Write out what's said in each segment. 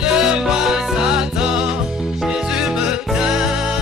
de moi, Satan, Jésus me tient.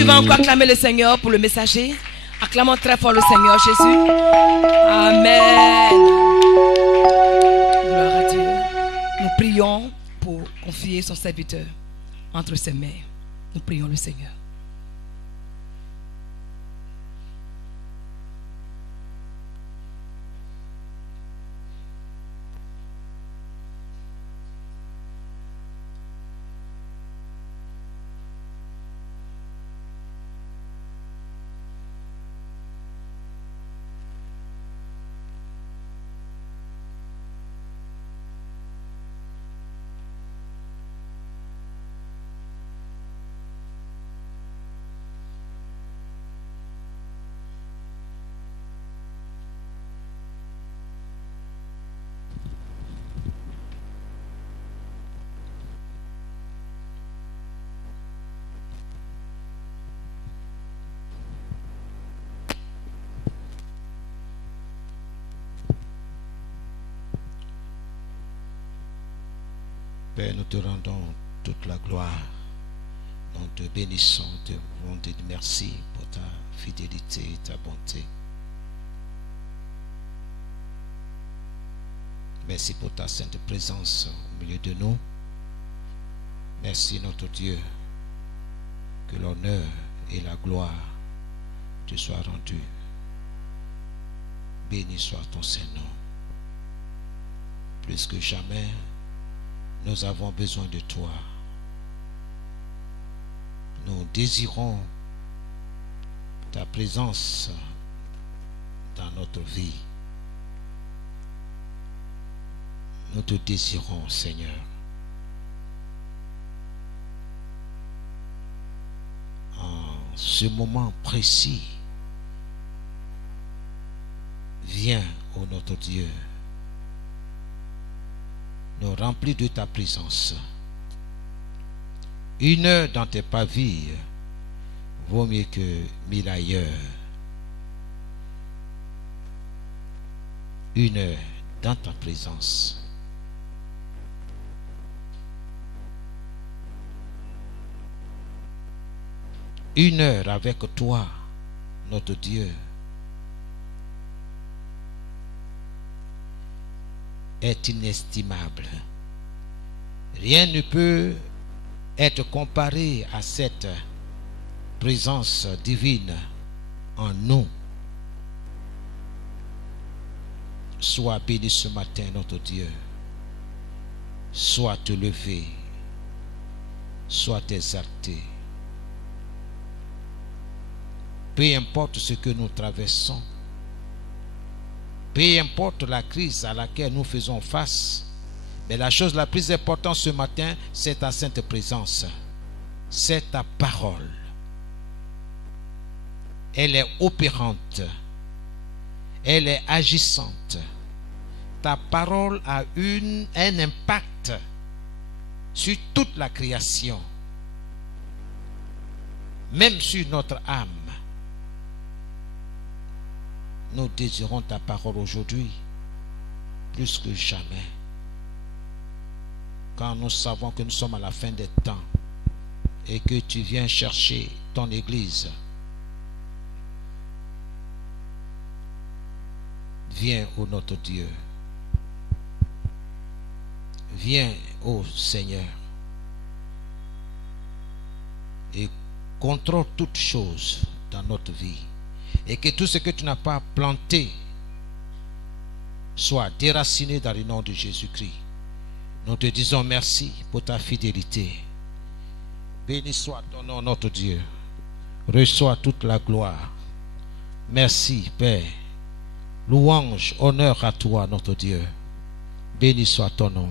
tu vas encore acclamer le Seigneur pour le messager? Acclamons très fort le Seigneur Jésus. Amen. Gloire à Dieu. Nous prions pour confier son serviteur entre ses mains. Nous prions le Seigneur. Père, nous te rendons toute la gloire. Nous te bénissons, te rendons merci pour ta fidélité et ta bonté. Merci pour ta sainte présence au milieu de nous. Merci notre Dieu. Que l'honneur et la gloire te soient rendus. Béni soit ton Saint-Nom. Plus que jamais, nous avons besoin de toi. Nous désirons ta présence dans notre vie. Nous te désirons, Seigneur. En ce moment précis, viens, ô notre Dieu, nous remplis de ta présence. Une heure dans tes pavilles vaut mieux que 1000 ailleurs. Une heure dans ta présence. Une heure avec toi, notre Dieu, est inestimable. Rien ne peut être comparé à cette présence divine en nous. Sois béni ce matin, notre Dieu. Sois te levé, sois exalté. Peu importe ce que nous traversons, peu importe la crise à laquelle nous faisons face, mais la chose la plus importante ce matin, c'est ta sainte présence. C'est ta parole. Elle est opérante. Elle est agissante. Ta parole a un impact sur toute la création, même sur notre âme. Nous désirons ta parole aujourd'hui plus que jamais, quand nous savons que nous sommes à la fin des temps et que tu viens chercher ton Église. Viens, ô notre Dieu. Viens, ô Seigneur, et contrôle toutes choses dans notre vie. Et que tout ce que tu n'as pas planté soit déraciné dans le nom de Jésus-Christ. Nous te disons merci pour ta fidélité. Béni soit ton nom, notre Dieu. Reçois toute la gloire. Merci, Père. Louange, honneur à toi, notre Dieu. Béni soit ton nom,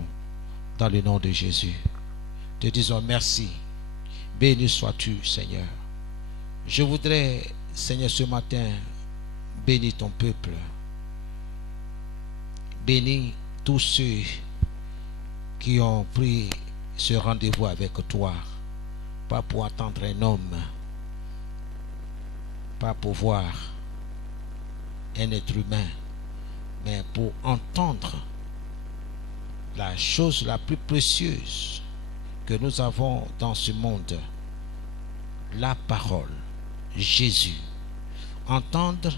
dans le nom de Jésus. Te disons merci. Béni sois-tu, Seigneur. Je voudrais, Seigneur, ce matin, bénis ton peuple. Bénis tous ceux qui ont pris ce rendez-vous avec toi, pas pour attendre un homme, pas pour voir un être humain, mais pour entendre la chose la plus précieuse que nous avons dans ce monde, la parole. Jésus. Entendre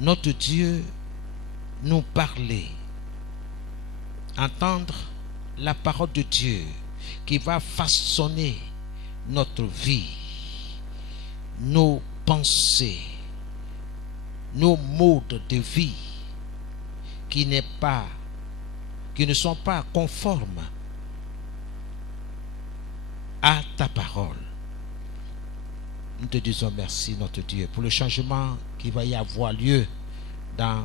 notre Dieu nous parler. Entendre la parole de Dieu qui va façonner notre vie, nos pensées, nos modes de vie qui ne sont pas conformes à ta parole. Nous te disons merci, notre Dieu, pour le changement qui va y avoir lieu dans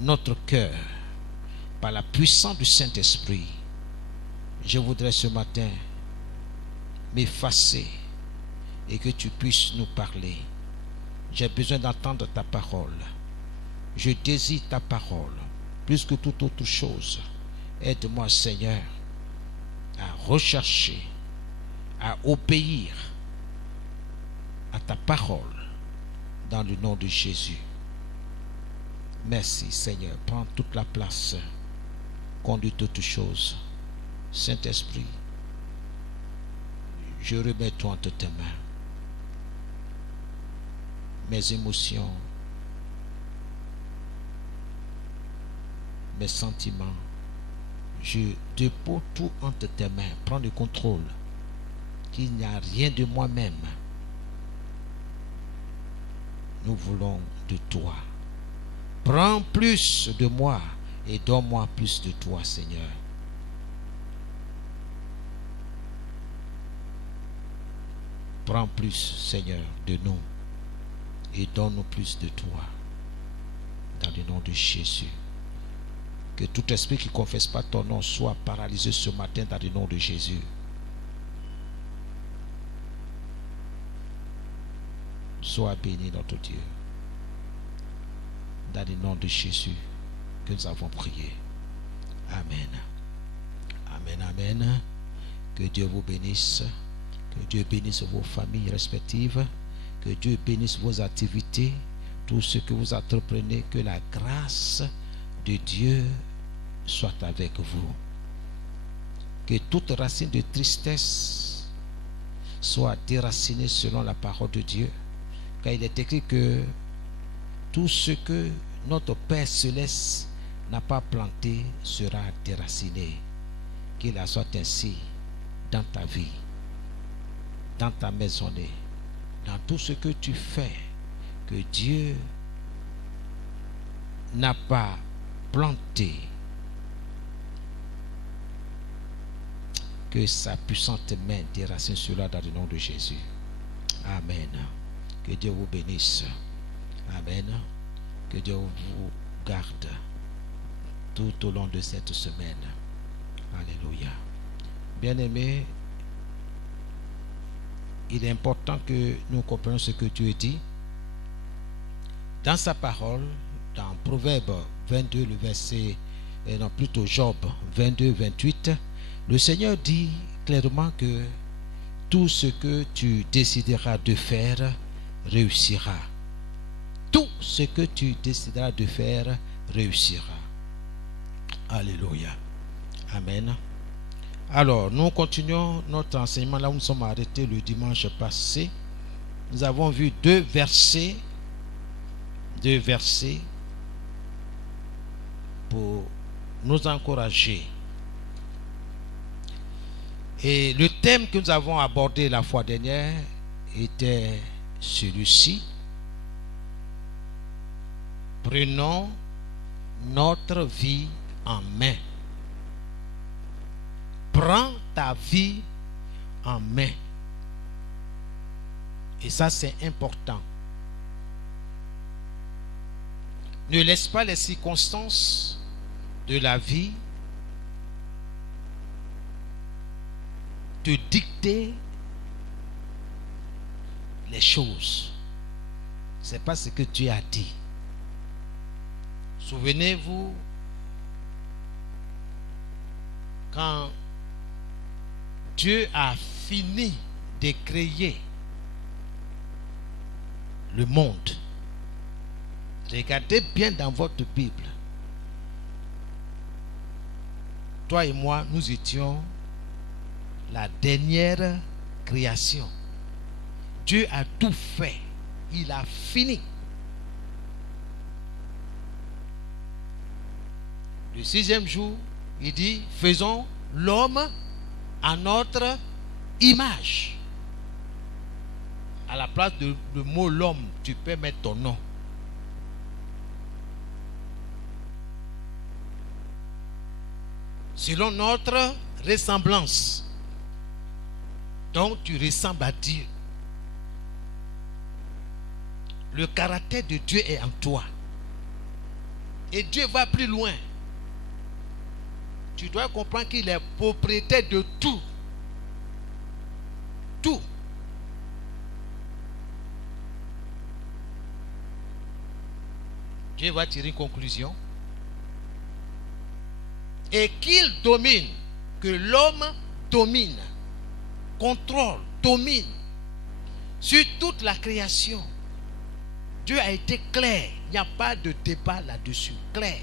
notre cœur par la puissance du Saint-Esprit. Je voudrais ce matin m'effacer et que tu puisses nous parler. J'ai besoin d'entendre ta parole. Je désire ta parole plus que toute autre chose. Aide-moi, Seigneur, à rechercher, à obéir à ta parole dans le nom de Jésus. Merci, Seigneur. Prends toute la place. Conduis toutes choses. Saint-Esprit, je remets tout entre tes mains. Mes émotions, mes sentiments, je dépose tout entre tes mains. Prends le contrôle. Qu'il n'y a rien de moi-même. Nous voulons de toi. Prends plus de moi et donne-moi plus de toi, Seigneur. Prends plus, Seigneur, de nous et donne-nous plus de toi. Dans le nom de Jésus. Que tout esprit qui ne confesse pas ton nom soit paralysé ce matin dans le nom de Jésus. Sois béni, notre Dieu. Dans le nom de Jésus que nous avons prié. Amen. Amen, amen. Que Dieu vous bénisse. Que Dieu bénisse vos familles respectives. Que Dieu bénisse vos activités. Tout ce que vous entreprenez. Que la grâce de Dieu soit avec vous. Que toute racine de tristesse soit déracinée selon la parole de Dieu. Car il est écrit que tout ce que notre Père Céleste n'a pas planté sera déraciné. Qu'il en soit ainsi dans ta vie, dans ta maisonnée, dans tout ce que tu fais, que Dieu n'a pas planté, que sa puissante main déracine cela dans le nom de Jésus. Amen. Que Dieu vous bénisse. Amen. Que Dieu vous garde tout au long de cette semaine. Alléluia. Bien-aimés, il est important que nous comprenions ce que Dieu dit. Dans sa parole, dans Proverbe 22, le verset, non plutôt Job 22, 28, le Seigneur dit clairement que tout ce que tu décideras de faire réussira. Tout ce que tu décideras de faire réussira. Alléluia. Amen. Alors, nous continuons notre enseignement là où nous sommes arrêtés le dimanche passé. Nous avons vu deux versets pour nous encourager. Et le thème que nous avons abordé la fois dernière était celui-ci. Prenons notre vie en main. Prends ta vie en main. Et ça, c'est important. Ne laisse pas les circonstances de la vie te dicter les choses. C'est pas ce que Dieu a dit. Souvenez-vous, quand Dieu a fini de créer le monde, regardez bien dans votre Bible. Toi et moi, nous étions la dernière création. Dieu a tout fait. Il a fini. Le 6e jour, il dit, faisons l'homme à notre image. À la place de le mot l'homme, tu peux mettre ton nom. Selon notre ressemblance. Donc tu ressembles à Dieu. Le caractère de Dieu est en toi. Et Dieu va plus loin. Tu dois comprendre qu'il est propriétaire de tout. Tout. Dieu va tirer une conclusion. Et qu'il domine, que l'homme domine, contrôle, domine sur toute la création. Dieu a été clair. Il n'y a pas de débat là-dessus. Clair.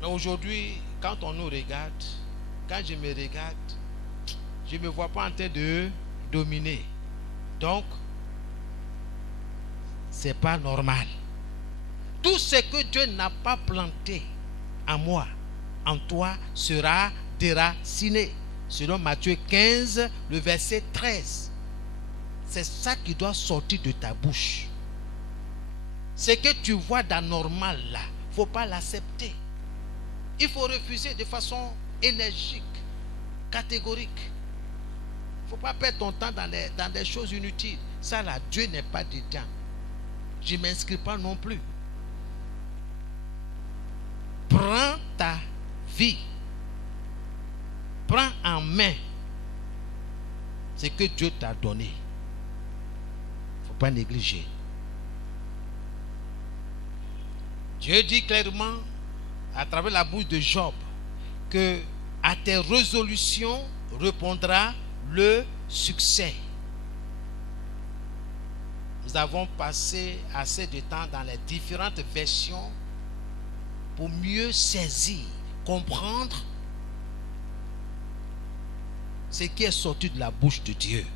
Mais aujourd'hui, quand on nous regarde, quand je me regarde, je ne me vois pas en train de dominer. Donc, ce n'est pas normal. Tout ce que Dieu n'a pas planté en moi, en toi, sera déraciné. Selon Matthieu 15, le verset 13. C'est ça qui doit sortir de ta bouche. Ce que tu vois d'anormal là, il ne faut pas l'accepter. Il faut refuser de façon énergique, catégorique. Il ne faut pas perdre ton temps dans des choses inutiles. Ça là, Dieu n'est pas dedans. Je ne m'inscris pas non plus. Prends ta vie. Prends en main ce que Dieu t'a donné. Il ne faut pas négliger. Dieu dit clairement à travers la bouche de Job que à tes résolutions répondra le succès. Nous avons passé assez de temps dans les différentes versions pour mieux saisir, comprendre ce qui est sorti de la bouche de Dieu.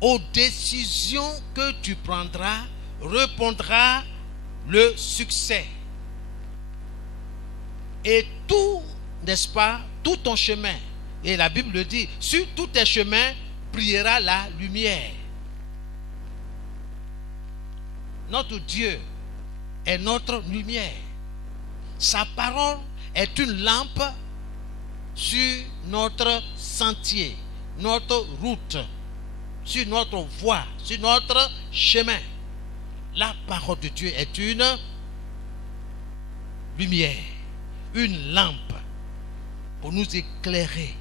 Aux décisions que tu prendras répondra le succès. Et tout, n'est-ce pas, tout ton chemin, et la Bible le dit, sur tous tes chemins brillera la lumière. Notre Dieu est notre lumière. Sa parole est une lampe sur notre sentier, notre route, sur notre voie, sur notre chemin. La parole de Dieu est une lumière, une lampe pour nous éclairer.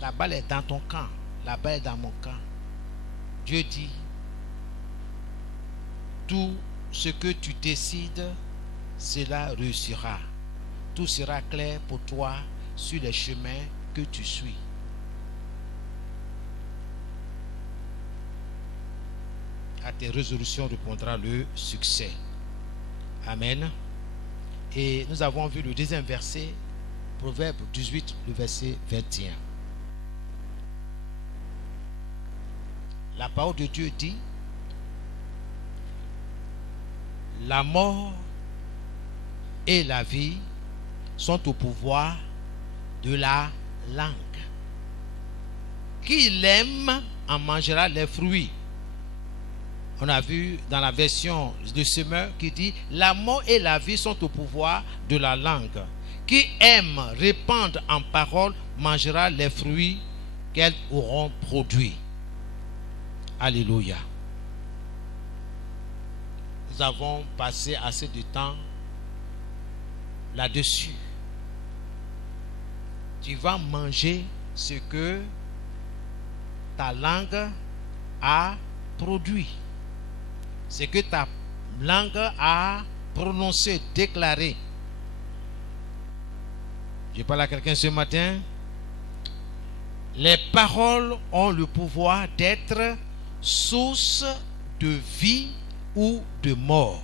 La balle est dans ton camp, la balle est dans mon camp. Dieu dit, tout ce que tu décides, cela réussira. Tout sera clair pour toi sur les chemins que tu suis. À tes résolutions répondra le succès. Amen. Et nous avons vu le deuxième verset, Proverbe 18, le verset 21. La parole de Dieu dit, la mort et la vie sont au pouvoir de la langue. Qui l'aime en mangera les fruits. On a vu dans la version de Semeur qui dit, la mort et la vie sont au pouvoir de la langue. Qui aime répandre en parole mangera les fruits qu'elles auront produits. Alléluia. Nous avons passé assez de temps là-dessus. Tu vas manger ce que ta langue a produit. Ce que ta langue a prononcé, déclaré. Je parle à quelqu'un ce matin. Les paroles ont le pouvoir d'être source de vie ou de mort.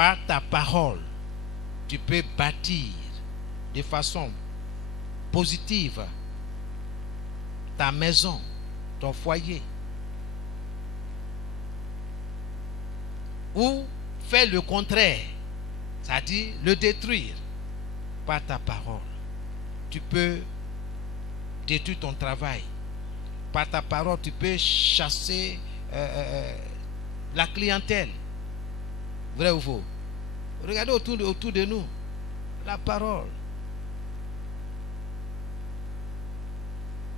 Par ta parole, tu peux bâtir de façon positive ta maison, ton foyer. Ou faire le contraire, c'est-à-dire le détruire par ta parole. Tu peux détruire ton travail. Par ta parole, tu peux chasser la clientèle. Vrai ou faux? Regardez autour de nous. La parole.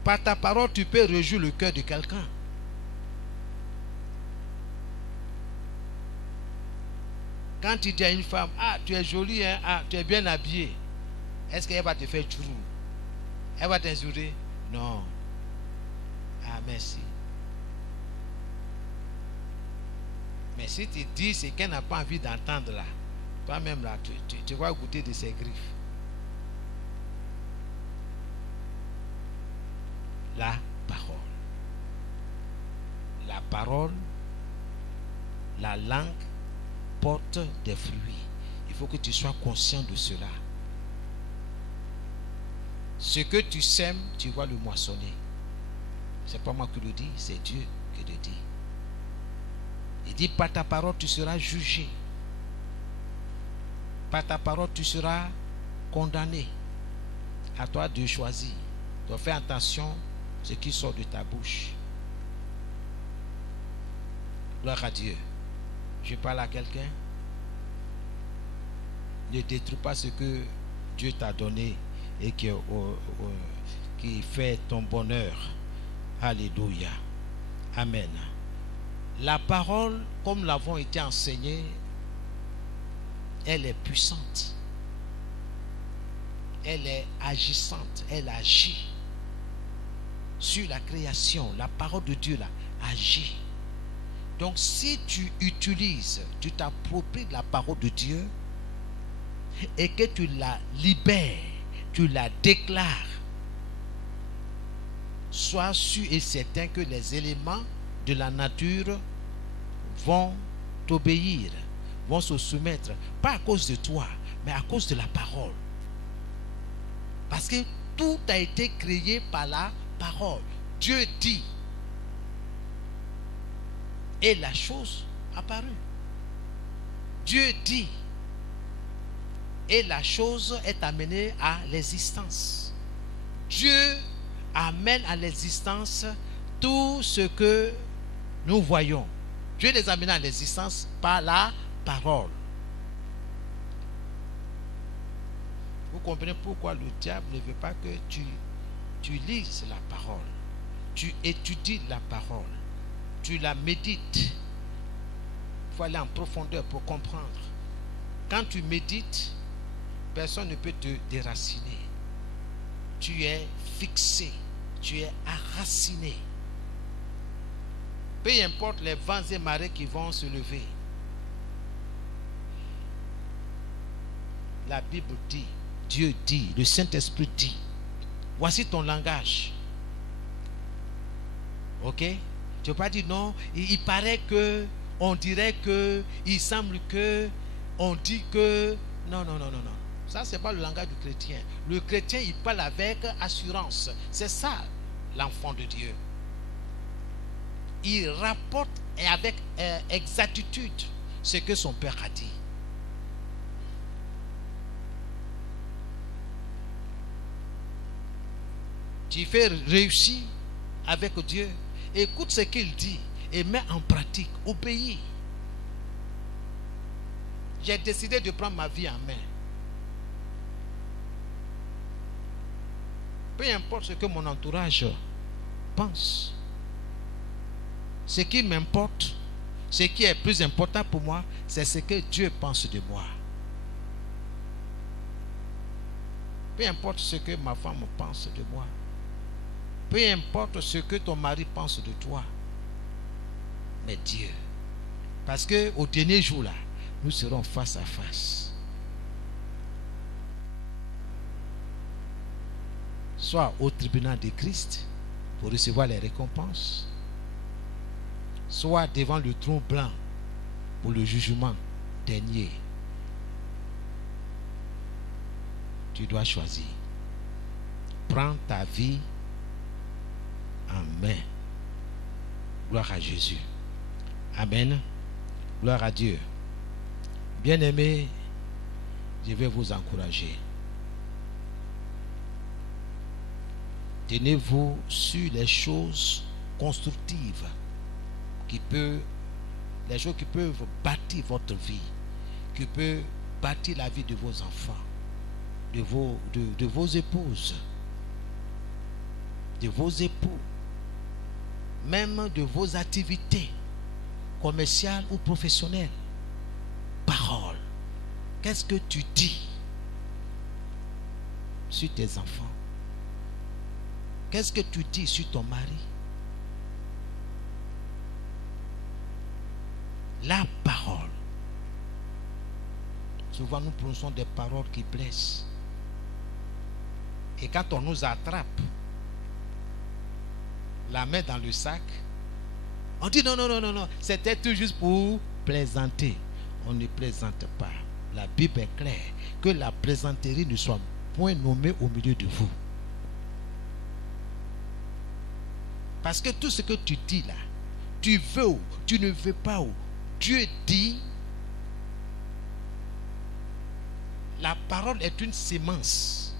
Par ta parole, tu peux réjouir le cœur de quelqu'un. Quand tu dis à une femme, ah, tu es jolie, hein? Ah, tu es bien habillée, est-ce qu'elle va te faire churou? Elle va t'insulter? Non. Ah, merci. Mais si tu dis ce qu'elle n'a pas envie d'entendre là, toi-même là, tu vas goûter de ses griffes. La parole. La parole, la langue porte des fruits. Il faut que tu sois conscient de cela. Ce que tu sèmes, tu vas le moissonner. C'est pas moi qui le dis, c'est Dieu qui le dit. Il dit, par ta parole, tu seras jugé. Par ta parole, tu seras condamné. À toi de choisir. Donc fais attention à ce qui sort de ta bouche. Gloire à Dieu. Je parle à quelqu'un. Ne détruis pas ce que Dieu t'a donné et qui fait ton bonheur. Alléluia. Amen. La parole, comme l'avons été enseigné, elle est puissante. Elle est agissante. Elle agit sur la création. La parole de Dieu là agit. Donc si tu utilises, tu t'appropries de la parole de Dieu et que tu la libères, tu la déclares, sois sûr et certain que les éléments de la nature vont t'obéir, vont se soumettre, pas à cause de toi, mais à cause de la parole. Parce que tout a été créé par la parole. Dieu dit. Et la chose apparut. Dieu dit. Et la chose est amenée à l'existence. Dieu amène à l'existence tout ce que nous voyons. Dieu les amène à l'existence par la parole. Vous comprenez pourquoi le diable ne veut pas que tu lises la parole. Tu étudies la parole. Tu la médites. Il faut aller en profondeur pour comprendre. Quand tu médites, personne ne peut te déraciner. Tu es fixé. Tu es enraciné. Peu importe les vents et marées qui vont se lever. La Bible dit, Dieu dit, le Saint-Esprit dit. Voici ton langage. Ok? Tu ne peux pas dire non, il paraît que, on dirait que, il semble que, on dit que. Non, non, non, non, non. Ça, ce n'est pas le langage du chrétien. Le chrétien, il parle avec assurance. C'est ça, l'enfant de Dieu. Il rapporte avec exactitude ce que son Père a dit. Tu fais réussir avec Dieu. Écoute ce qu'il dit et mets en pratique. Obéis. J'ai décidé de prendre ma vie en main. Peu importe ce que mon entourage pense. Ce qui m'importe, ce qui est plus important pour moi, c'est ce que Dieu pense de moi. Peu importe ce que ma femme pense de moi. Peu importe ce que ton mari pense de toi. Mais Dieu. Parce qu'au dernier jour là, nous serons face à face. Soit au tribunal de Christ pour recevoir les récompenses, soit devant le trône blanc pour le jugement dernier. Tu dois choisir. Prends ta vie en main. Gloire à Jésus. Amen. Gloire à Dieu. Bien-aimés, je vais vous encourager. Tenez-vous sur les choses constructives les choses qui peuvent bâtir votre vie, qui peuvent bâtir la vie de vos enfants, de vos épouses, de vos époux, même de vos activités commerciales ou professionnelles. Parole. Qu'est-ce que tu dis sur tes enfants? Qu'est-ce que tu dis sur ton mari? La parole. Souvent nous prononçons des paroles qui blessent. Et quand on nous attrape la main dans le sac, on dit non, c'était tout juste pour plaisanter. On ne plaisante pas. La Bible est claire que la plaisanterie ne soit point nommée au milieu de vous. Parce que tout ce que tu dis là, tu veux ou tu ne veux pas, ou Dieu dit, la parole est une sémence.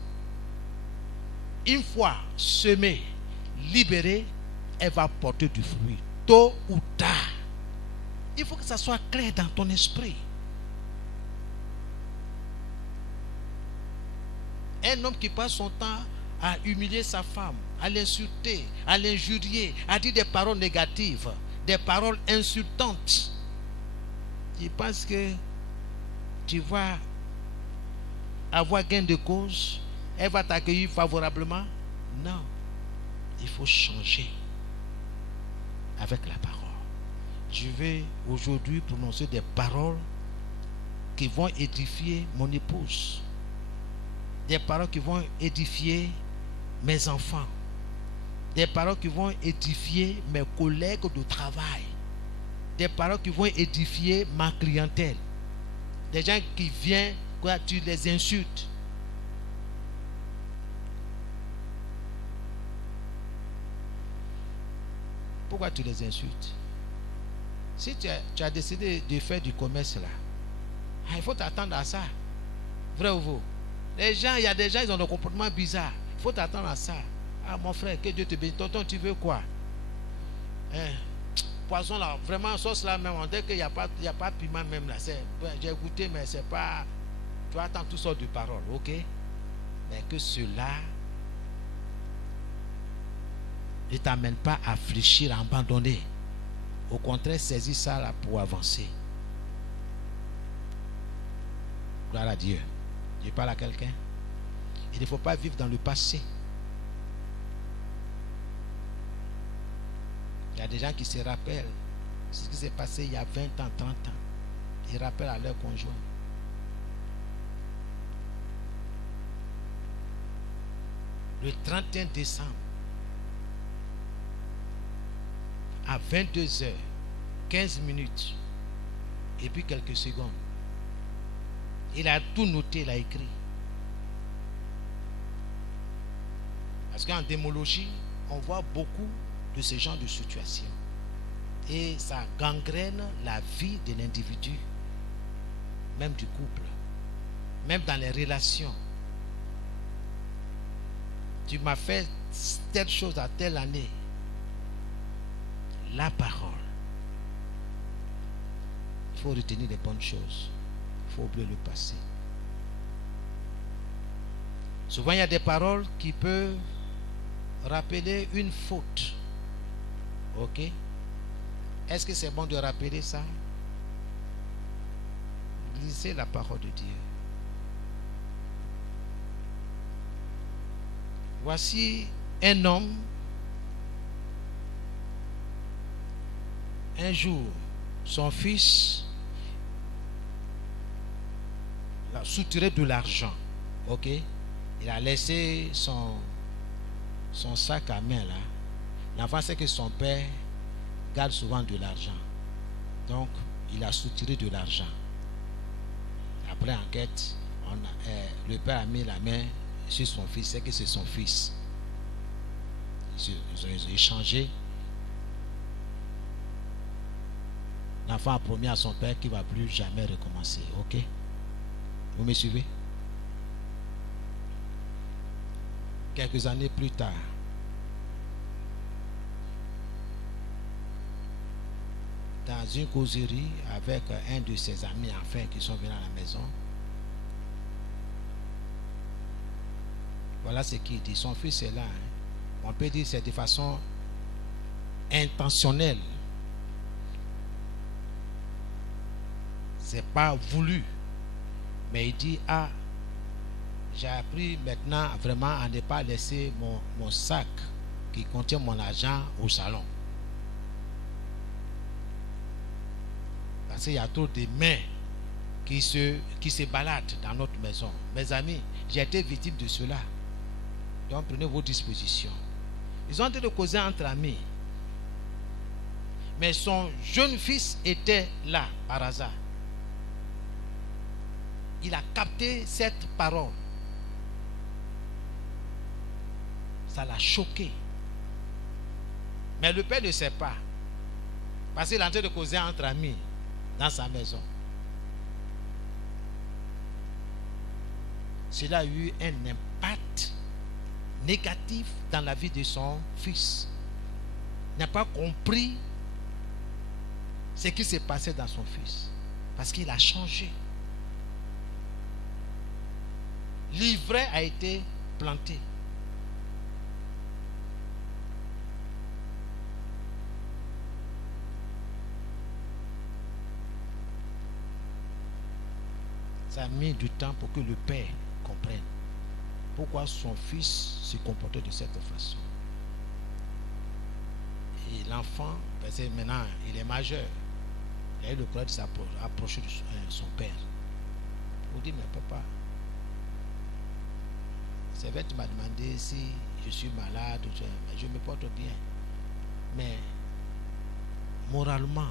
Une fois semée, libérée, elle va porter du fruit. Tôt ou tard. Il faut que ça soit clair dans ton esprit. Un homme qui passe son temps à humilier sa femme, à l'insulter, à l'injurier, à dire des paroles négatives, des paroles insultantes, tu penses que tu vas avoir gain de cause? Elle va t'accueillir favorablement? Non. Il faut changer avec la parole. Je vais aujourd'hui prononcer des paroles qui vont édifier mon épouse, des paroles qui vont édifier mes enfants, des paroles qui vont édifier mes collègues de travail, des paroles qui vont édifier ma clientèle. Des gens qui viennent, quoi, tu les insultes. Pourquoi tu les insultes? Si tu as décidé de faire du commerce là, il faut t'attendre à ça. Vrai ou faux? Les gens, il y a des gens, ils ont des comportements bizarres. Il faut t'attendre à ça. Ah mon frère, que Dieu te bénisse. Tonton, tu veux quoi? Poisson là, vraiment sauce là même, on dit qu'il n'y a pas piment même là. J'ai goûté, mais c'est pas. Tu attends toutes sortes de paroles, ok? Mais que cela ne t'amène pas à fléchir, à abandonner. Au contraire, saisis ça là pour avancer. Gloire à Dieu. Je parle à quelqu'un. Il ne faut pas vivre dans le passé. Il y a des gens qui se rappellent ce qui s'est passé il y a 20 ans, 30 ans. Ils rappellent à leur conjoint. Le 31 décembre, à 22h15 et puis quelques secondes, il a tout noté, il a écrit. Parce qu'en démologie, on voit beaucoup de ce genre de situation. Et ça gangrène la vie de l'individu, même du couple, même dans les relations. Tu m'as fait telle chose à telle année. La parole. Il faut retenir les bonnes choses. Il faut oublier le passé. Souvent, il y a des paroles qui peuvent rappeler une faute. Ok? Est-ce que c'est bon de rappeler ça? Lisez la parole de Dieu. Voici un homme. Un jour, son fils l'a soutiré de l'argent. Ok? Il a laissé son sac à main là. L'enfant sait que son père garde souvent de l'argent. Donc, il a soutiré de l'argent. Après enquête, le père a mis la main sur son fils, c'est que c'est son fils. Ils ont échangé. L'enfant a promis à son père qu'il ne va plus jamais recommencer. Ok? Vous me suivez? Quelques années plus tard, dans une causerie avec un de ses amis, enfin, qui sont venus à la maison, voilà ce qu'il dit. Son fils est là. Hein. On peut dire que c'est de façon intentionnelle. C'est pas voulu. Mais il dit, ah, j'ai appris maintenant vraiment à ne pas laisser mon sac qui contient mon argent au salon. Parce qu'il y a trop de mains qui se baladent dans notre maison. Mes amis, j'ai été victime de cela. Donc prenez vos dispositions. Ils ont été de causer entre amis. Mais son jeune fils était là par hasard. Il a capté cette parole. Ça l'a choqué. Mais le père ne sait pas. Parce qu'il est en train de causer entre amis dans sa maison. Cela a eu un impact négatif dans la vie de son fils. Il n'a pas compris ce qui s'est passé dans son fils. Parce qu'il a changé. L'ivraie a été planté. Ça a mis du temps pour que le père comprenne pourquoi son fils se comportait de cette façon. Et l'enfant, parce que maintenant il est majeur, il a eu le courage de s'approcher de son père. Il dit, mais papa, c'est vrai que tu m'as demandé si je suis malade, je me porte bien. Mais moralement,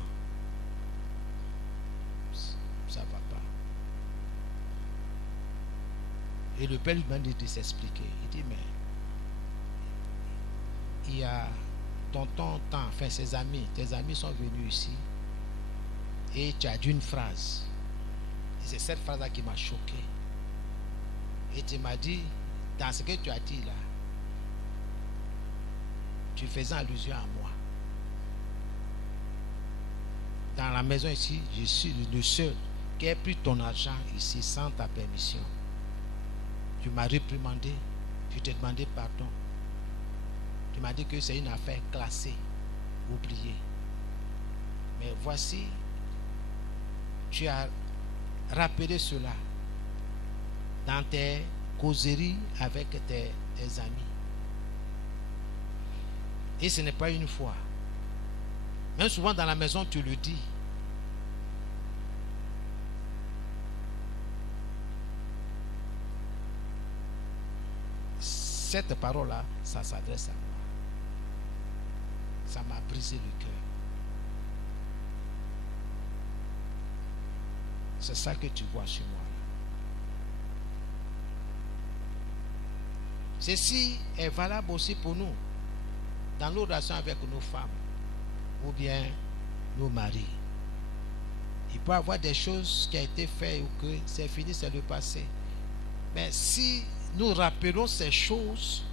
ça ne va pas. Et le père lui demande de s'expliquer. Il dit, mais il y a enfin ses amis, tes amis sont venus ici et tu as dit une phrase. Et c'est cette phrase-là qui m'a choqué. Et tu m'as dit, dans ce que tu as dit là, tu faisais allusion à moi. Dans la maison ici, je suis le seul qui a pris ton argent ici sans ta permission. Tu m'as réprimandé, je t'ai demandé pardon. Tu m'as dit que c'est une affaire classée, oubliée. Mais voici, tu as rappelé cela dans tes causeries avec tes amis. Et ce n'est pas une fois. Même souvent dans la maison, tu le dis. Cette parole-là, ça s'adresse à moi. Ça m'a brisé le cœur. C'est ça que tu vois chez moi. Ceci est valable aussi pour nous, dans nos relations avec nos femmes, ou bien nos maris. Il peut y avoir des choses qui ont été faites ou que c'est fini, c'est le passé. Mais si nous rappelons ces choses,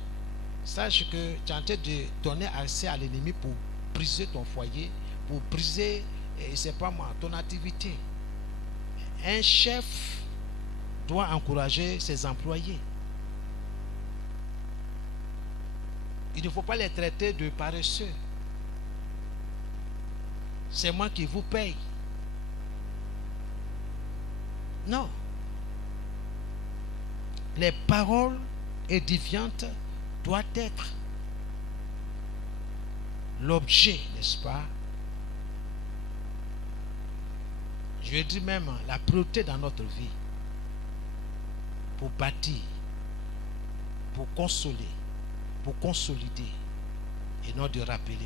sache que tu es en train de donner accès à l'ennemi pour briser ton foyer, pour briser, c'est pas moi, ton activité. Un chef doit encourager ses employés. Il ne faut pas les traiter de paresseux. C'est moi qui vous paye. Non. Les paroles édifiantes doivent être l'objet, n'est-ce pas? Je dis même la priorité dans notre vie. Pour bâtir, pour consoler, pour consolider et non de rappeler.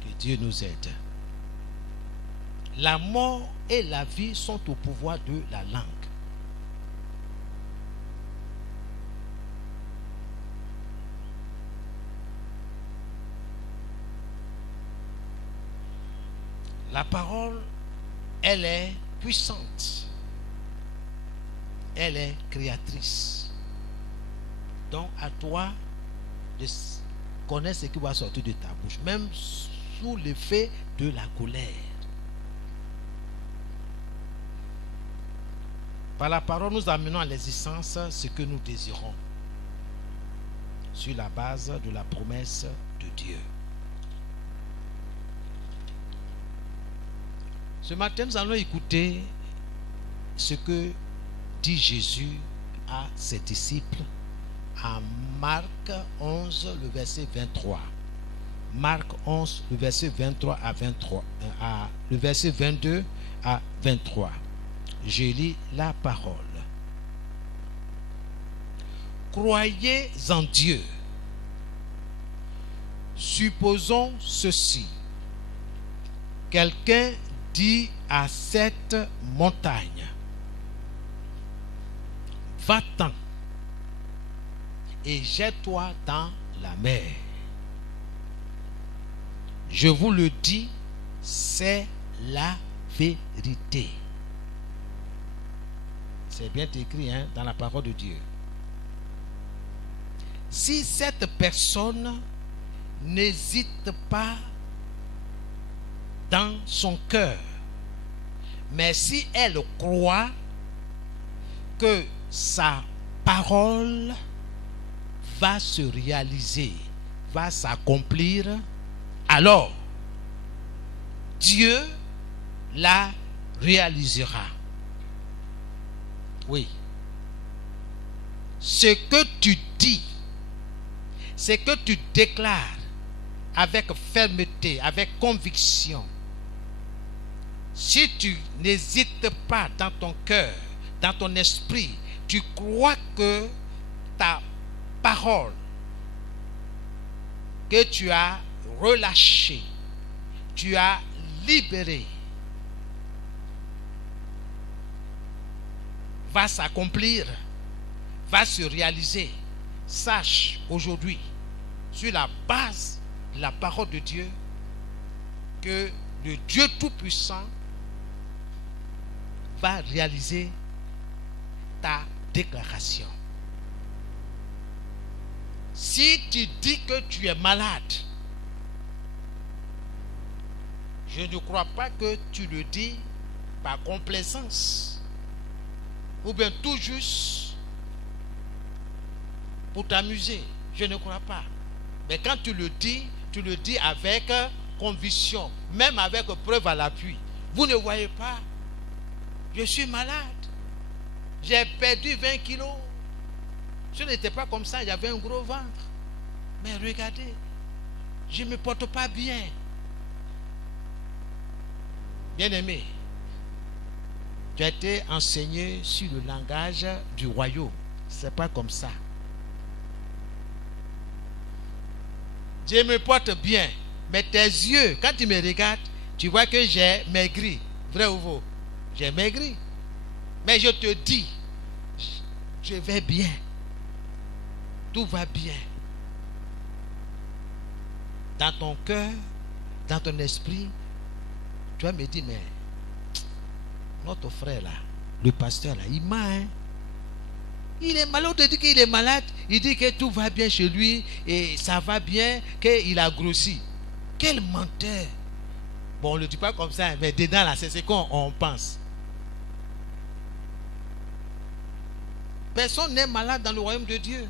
Que Dieu nous aide. La mort et la vie sont au pouvoir de la langue. La parole, elle est puissante. Elle est créatrice. Donc à toi de connaître ce qui va sortir de ta bouche, même sous l'effet de la colère. Par la parole, nous amenons à l'existence ce que nous désirons, sur la base de la promesse de Dieu. Ce matin, nous allons écouter ce que dit Jésus à ses disciples à Marc 11, le verset 23. Marc 11, le verset 23 à 23, le verset 22 à 23. Je lis la parole. Croyez en Dieu. Supposons ceci. Quelqu'un dit à cette montagne, va-t'en et jette-toi dans la mer. Je vous le dis, c'est la vérité. C'est bien écrit dans la parole de Dieu. Si cette personne n'hésite pas dans son cœur, mais si elle croit que sa parole va se réaliser, va s'accomplir, alors Dieu la réalisera. Oui. Ce que tu dis, ce que tu déclares avec fermeté, avec conviction, si tu n'hésites pas dans ton cœur, dans ton esprit, tu crois que ta parole que tu as relâchée, tu as libérée, va s'accomplir, va se réaliser. Sache aujourd'hui, sur la base de la parole de Dieu, que le Dieu Tout-Puissant va réaliser ta déclaration. Si tu dis que tu es malade, je ne crois pas que tu le dis par complaisance ou bien tout juste pour t'amuser. Je ne crois pas. Mais quand tu le dis avec conviction, même avec preuve à l'appui. Vous ne voyez pas, je suis malade. J'ai perdu 20 kilos. Je n'étais pas comme ça, j'avais un gros ventre. Mais regardez, je ne me porte pas bien. Bien-aimé, tu as été enseigné sur le langage du royaume. Ce n'est pas comme ça. Je me porte bien, mais tes yeux, quand tu me regardes, tu vois que j'ai maigri. Vrai ou faux? J'ai maigri. Mais je te dis, je vais bien. Tout va bien. Dans ton cœur, dans ton esprit, tu vas me dire, mais notre frère là, le pasteur là, il m'a, il est malade, de dire qu'il est malade, il dit que tout va bien chez lui et ça va bien, qu'il a grossi. Quel menteur! Bon, on ne le dit pas comme ça, mais dedans là, c'est ce qu'on pense. Personne n'est malade dans le royaume de Dieu.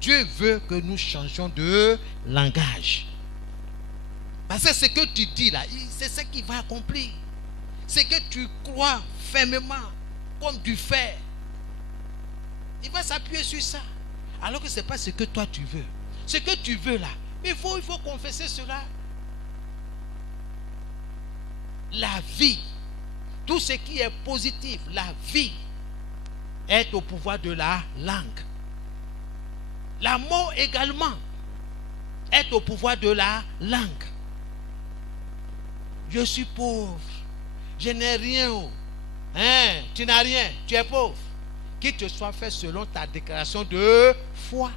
Dieu veut que nous changions de langage. Parce que ce que tu dis là, c'est ce qui va accomplir. C'est que tu crois fermement, comme du fer. Il va s'appuyer sur ça. Alors que ce n'est pas ce que toi tu veux. Ce que tu veux là, il faut confesser cela. La vie, tout ce qui est positif, la vie, est au pouvoir de la langue. La mort également est au pouvoir de la langue. je suis pauvre, je n'ai rien. Hein, tu n'as rien, tu es pauvre. Qu'il te soit fait selon ta déclaration de foi.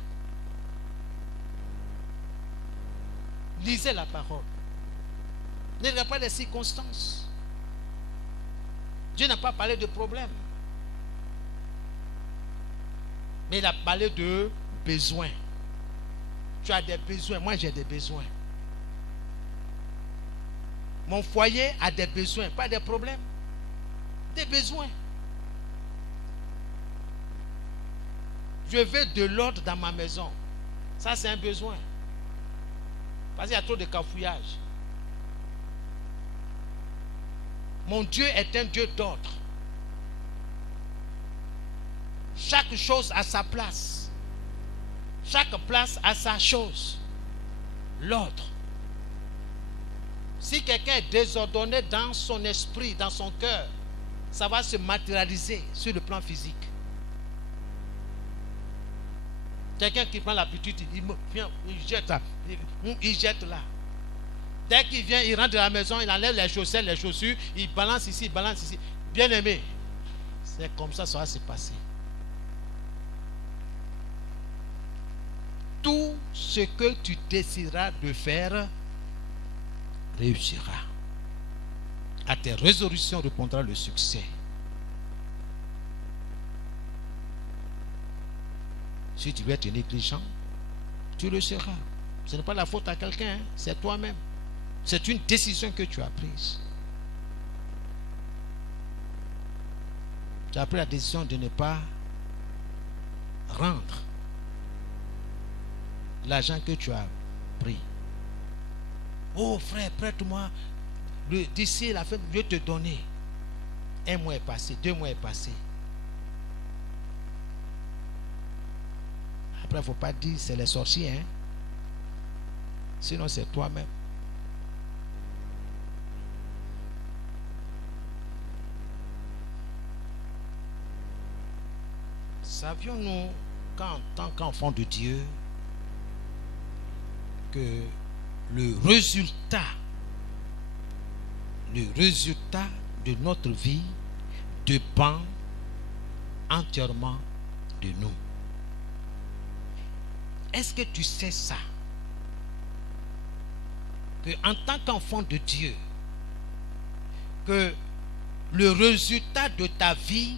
Lisez la parole. Ne regardez pas les circonstances. Dieu n'a pas parlé de problème. Mais il a parlé de besoins. Tu as des besoins, moi j'ai des besoins. Mon foyer a des besoins, pas des problèmes. Des besoins. Je veux de l'ordre dans ma maison. Ça c'est un besoin. Parce qu'il y a trop de cafouillage. Mon Dieu est un Dieu d'ordre. Chaque chose a sa place. Chaque place a sa chose. L'ordre. Si quelqu'un est désordonné dans son esprit, dans son cœur, ça va se matérialiser sur le plan physique. Quelqu'un qui prend l'habitude, il jette là. Il jette là. Dès qu'il vient, il rentre de la maison, il enlève les chaussettes, les chaussures, il balance ici, il balance ici. Bien aimé, c'est comme ça va se passer. Tout ce que tu décideras de faire réussira. À tes résolutions répondra le succès. Si tu veux être négligent, tu le seras. Ce n'est pas la faute à quelqu'un, c'est toi-même. C'est une décision que tu as prise. Tu as pris la décision de ne pas rendre l'argent que tu as pris. Oh frère, prête-moi. D'ici la fin, je vais te donner. 1 mois est passé, 2 mois est passé. Après, il ne faut pas dire c'est les sorciers. Hein? Sinon, c'est toi-même. Savions-nous qu'en tant qu'enfants de Dieu, que le résultat de notre vie dépend entièrement de nous. Est-ce que tu sais ça? Que en tant qu'enfant de Dieu, que le résultat de ta vie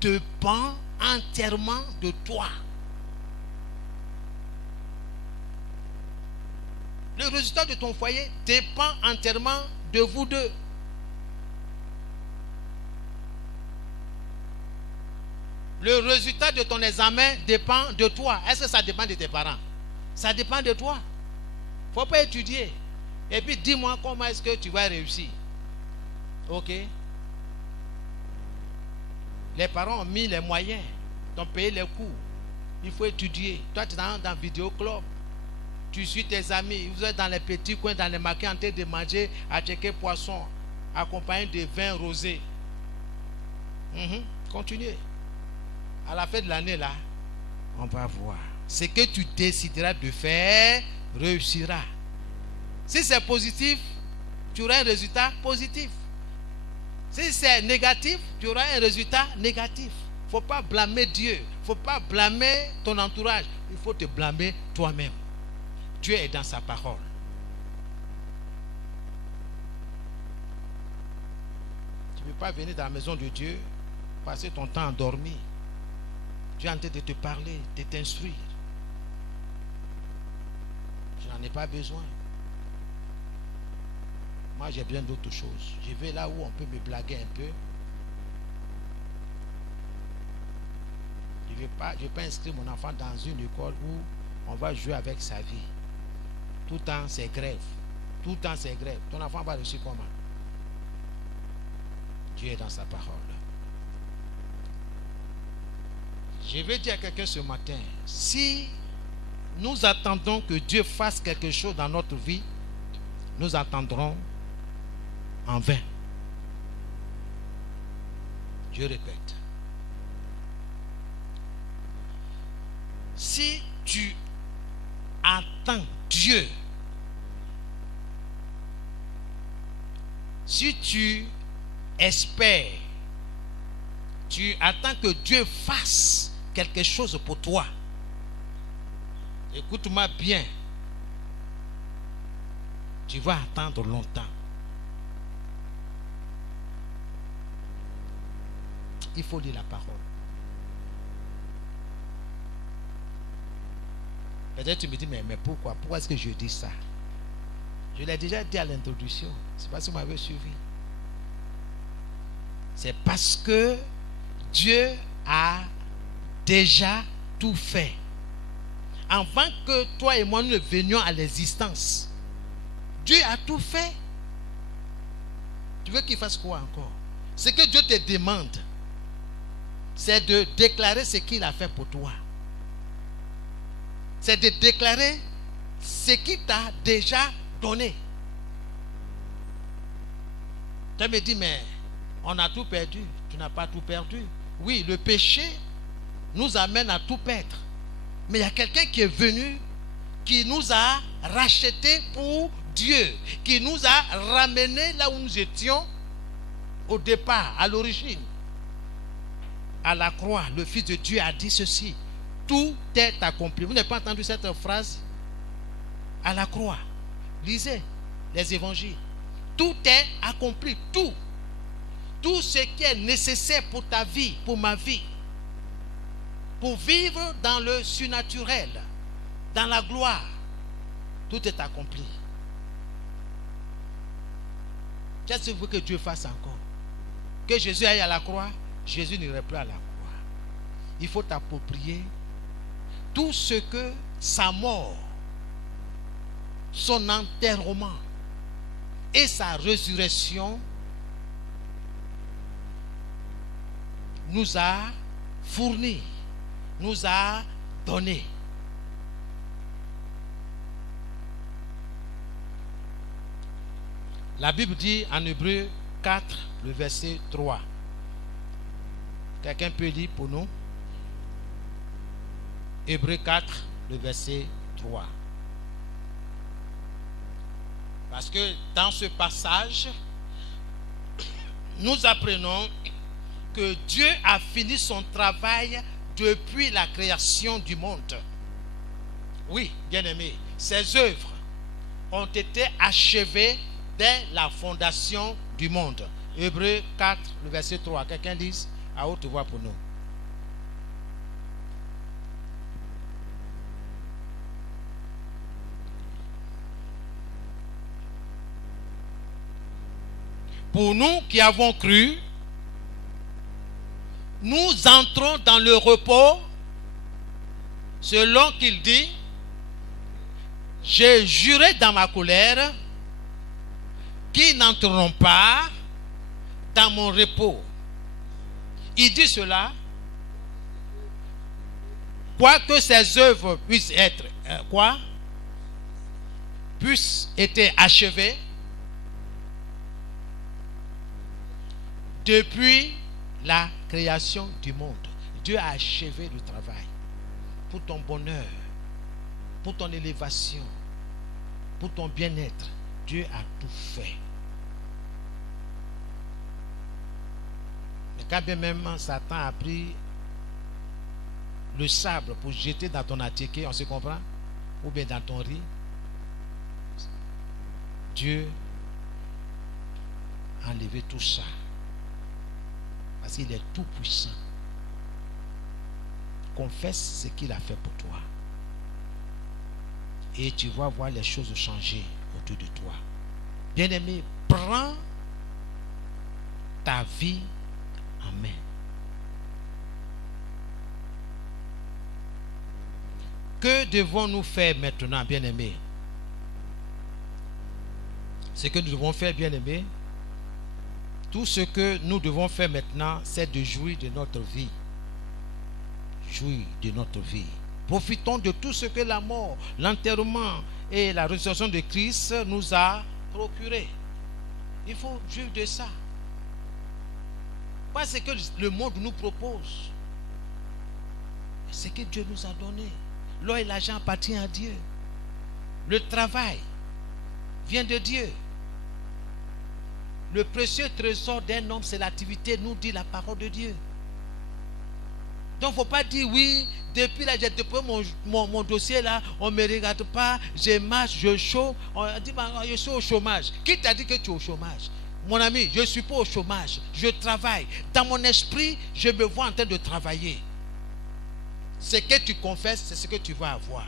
dépend entièrement de toi. Le résultat de ton foyer dépend entièrement de vous deux. Le résultat de ton examen dépend de toi. Est-ce que ça dépend de tes parents? Ça dépend de toi. Il ne faut pas étudier. Et puis dis-moi comment est-ce que tu vas réussir. Ok? Les parents ont mis les moyens, t'ont payé les cours. Il faut étudier. Toi, tu es dans le vidéoclub. Tu suis tes amis. Vous êtes dans les petits coins, dans les maquis, en train de manger, à checker poisson, accompagné de vin rosé. Continuez. À la fin de l'année, là, on va voir. Ce que tu décideras de faire réussira. Si c'est positif, tu auras un résultat positif. Si c'est négatif, tu auras un résultat négatif. Il ne faut pas blâmer Dieu. Il ne faut pas blâmer ton entourage. Il faut te blâmer toi-même. Dieu est dans sa parole. Tu ne peux pas venir dans la maison de Dieu, passer ton temps endormi. Dieu est en train de te parler, de t'instruire. Je n'en ai pas besoin. Moi, j'ai bien d'autres choses. Je vais là où on peut me blaguer un peu. Je ne vais pas inscrire mon enfant dans une école où on va jouer avec sa vie. Tout le temps, c'est grève. Tout le temps, c'est grève. Ton enfant va réussir comment? Dieu est dans sa parole. Je vais dire à quelqu'un ce matin, si nous attendons que Dieu fasse quelque chose dans notre vie, nous attendrons en vain. Je répète. Si tu attends Dieu Si tu espères, tu attends que Dieu fasse quelque chose pour toi, écoute-moi bien, tu vas attendre longtemps. Il faut lire la parole. Peut-être tu me dis, mais pourquoi? Pourquoi est-ce que je dis ça? Je l'ai déjà dit à l'introduction. C'est parce que vous m'avez suivi. C'est parce que Dieu a déjà tout fait. Avant que toi et moi nous ne venions à l'existence, Dieu a tout fait. Tu veux qu'il fasse quoi encore? Ce que Dieu te demande, c'est de déclarer ce qu'il a fait pour toi. C'est de déclarer ce qu'il t'a déjà donné. Tu me dis, mais on a tout perdu. Tu n'as pas tout perdu. Oui, le péché nous amène à tout perdre. Mais il y a quelqu'un qui est venu, qui nous a rachetés pour Dieu, qui nous a ramenés là où nous étions au départ, à l'origine. À la croix, le Fils de Dieu a dit ceci: tout est accompli. Vous n'avez pas entendu cette phrase? À la croix, lisez les évangiles. Tout est accompli, tout. Tout ce qui est nécessaire pour ta vie, pour ma vie, pour vivre dans le surnaturel, dans la gloire, tout est accompli. Qu'est-ce que vous voulez que Dieu fasse encore? Que Jésus aille à la croix? Jésus n'irait plus à la croix. Il faut t'approprier tout ce que sa mort, son enterrement et sa résurrection nous a fourni, nous a donné. La Bible dit en Hébreux 4, le verset 3. Quelqu'un peut lire pour nous? Hébreux 4, le verset 3. Parce que dans ce passage, nous apprenons que Dieu a fini son travail depuis la création du monde. Oui, bien-aimés, ses œuvres ont été achevées dès la fondation du monde. Hébreux 4, le verset 3. Quelqu'un lise à haute voix pour nous. Pour nous qui avons cru, nous entrons dans le repos, selon qu'il dit: j'ai juré dans ma colère qu'ils n'entreront pas dans mon repos. Il dit cela, quoique ses œuvres puissent être puissent être achevées depuis la création du monde. Dieu a achevé le travail pour ton bonheur, pour ton élévation, pour ton bien-être. Dieu a tout fait. Mais quand bien même Satan a pris le sabre pour jeter dans ton attiqué, on se comprend, ou bien dans ton riz, Dieu a enlevé tout ça. Parce qu'il est tout puissant. Confesse ce qu'il a fait pour toi. Et tu vas voir les choses changer autour de toi. Bien-aimé, prends ta vie en main. Que devons-nous faire maintenant, bien-aimé? Ce que nous devons faire, bien-aimé, tout ce que nous devons faire maintenant, c'est de jouir de notre vie. Jouir de notre vie. Profitons de tout ce que la mort, l'enterrement et la résurrection de Christ nous a procuré. Il faut jouir de ça. Pas ce que le monde nous propose. C'est ce que Dieu nous a donné. L'or et l'argent appartiennent à Dieu. Le travail vient de Dieu. Le précieux trésor d'un homme, c'est l'activité, nous dit la parole de Dieu. Donc, il ne faut pas dire, oui, depuis là, j'ai déposé mon dossier là, on ne me regarde pas, je marche, je chauffe. On dit, je suis au chômage. Qui t'a dit que tu es au chômage? Mon ami, je ne suis pas au chômage, je travaille. Dans mon esprit, je me vois en train de travailler. Ce que tu confesses, c'est ce que tu vas avoir.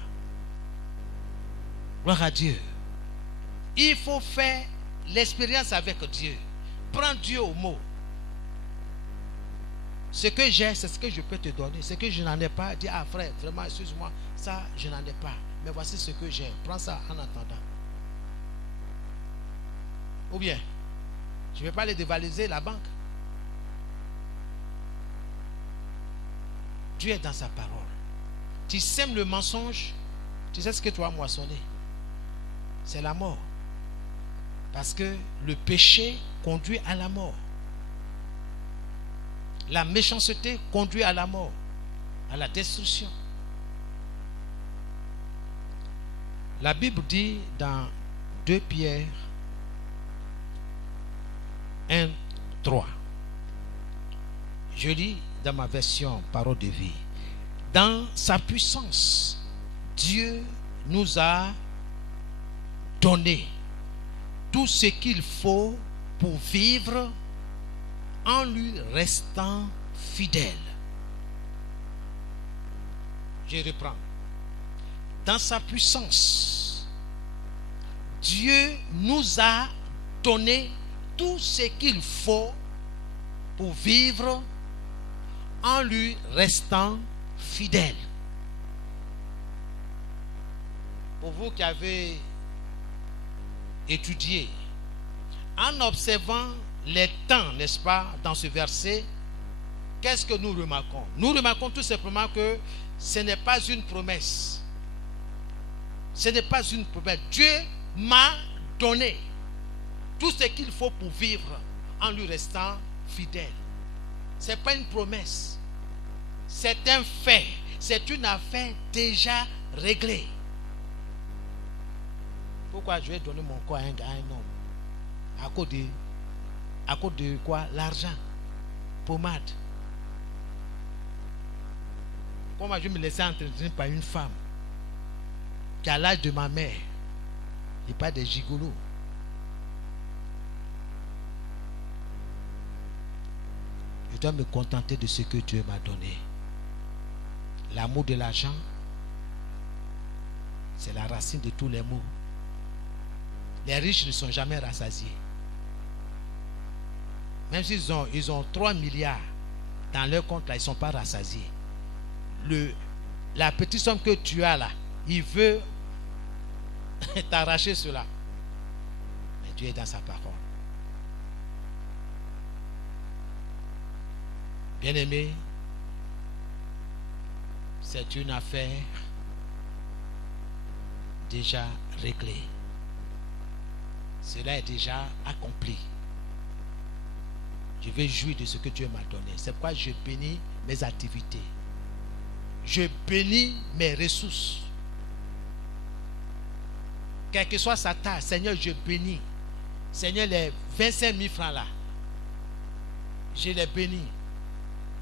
Gloire à Dieu. Il faut faire l'expérience avec Dieu. Prends Dieu au mot. Ce que j'ai, c'est ce que je peux te donner. Ce que je n'en ai pas, dis, ah frère, vraiment, excuse-moi, ça, je n'en ai pas. Mais voici ce que j'ai. Prends ça en attendant. Ou bien, je ne vais pas aller dévaloriser la banque. Dieu est dans sa parole. Tu sèmes le mensonge, tu sais ce que tu vas moissonner. C'est la mort. Parce que le péché conduit à la mort. La méchanceté conduit à la mort, à la destruction. La Bible dit dans 2 Pierre 1, 3. Je lis dans ma version Parole de vie. Dans sa puissance, Dieu nous a donné tout ce qu'il faut pour vivre en lui restant fidèle. Je reprends. Dans sa puissance, Dieu nous a donné tout ce qu'il faut pour vivre en lui restant fidèle. Pour vous qui avez étudié, en observant les temps, n'est-ce pas, dans ce verset, qu'est-ce que nous remarquons? Nous remarquons tout simplement que ce n'est pas une promesse. Ce n'est pas une promesse. Dieu m'a donné tout ce qu'il faut pour vivre en lui restant fidèle. Ce n'est pas une promesse. C'est un fait. C'est une affaire déjà réglée. Pourquoi je vais donner mon corps à un homme? À cause de quoi? L'argent. Pommade. Comment je vais me laisser entretenir par une femme qui a l'âge de ma mère et pas des gigolos? Je dois me contenter de ce que Dieu m'a donné. L'amour de l'argent, c'est la racine de tous les maux. Les riches ne sont jamais rassasiés. Même s'ils ont 3 milliards dans leur compte, là, ils ne sont pas rassasiés. La petite somme que tu as là, il veut t'arracher cela. Mais Dieu est dans sa parole. Bien-aimé, c'est une affaire déjà réglée. Cela est déjà accompli. Je vais jouir de ce que Dieu m'a donné. C'est pourquoi je bénis mes activités. Je bénis mes ressources. Quelle que soit sa taille, Seigneur, je bénis. Seigneur, les 25 000 francs là, je les bénis.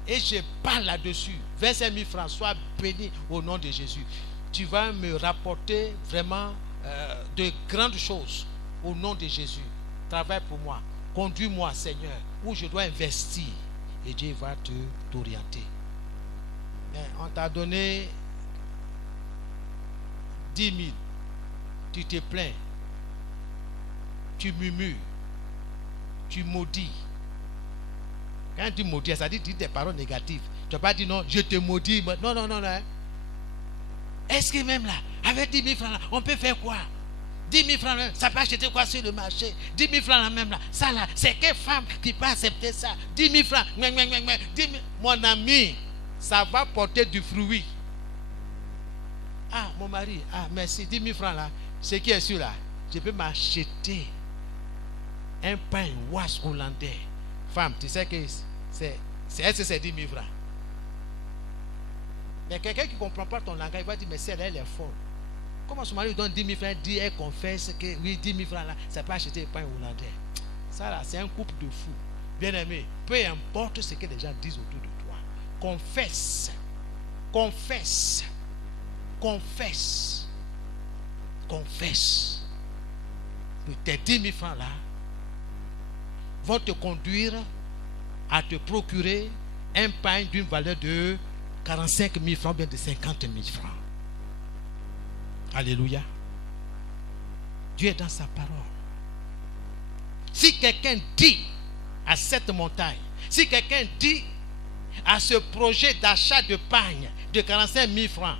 Et je parle là-dessus. 25 000 francs, sois béni au nom de Jésus. Tu vas me rapporter vraiment de grandes choses au nom de Jésus. Travaille pour moi. Conduis-moi, Seigneur, où je dois investir. Et Dieu va t'orienter. On t'a donné 10 000. Tu te plains. Tu murmures. Tu maudis. Quand tu maudis, ça dit des paroles négatives. Tu n'as pas dit non, je te maudis. Non, non, non, non. Est-ce que même là, avec 10 000 francs là, on peut faire quoi? 10 000 francs là, ça peut acheter quoi sur le marché? 10 000 francs là même là, ça là, c'est quelle femme qui peut accepter ça? 10 000 francs, 10 000, mon ami, ça va porter du fruit. Ah, mon mari, ah, merci, 10 000 francs là, ce qui est sûr là, je peux m'acheter un pain wash hollandais. Femme, tu sais que c'est 10 000 francs. Mais quelqu'un qui ne comprend pas ton langage, il va dire, mais celle-là, elle est folle. Comment son mari lui donne 10 000 francs, dit, elle confesse que oui, 10 000 francs là, ça peut acheter un pain hollandais. Ça là, c'est un couple de fous. Bien-aimé, peu importe ce que les gens disent autour de toi, confesse, confesse, confesse, confesse. Tes 10 000 francs là vont te conduire à te procurer un pain d'une valeur de 45 000 francs, bien de 50 000 francs. Alléluia. Dieu est dans sa parole. Si quelqu'un dit à cette montagne, si quelqu'un dit à ce projet d'achat de pain de 45 000 francs,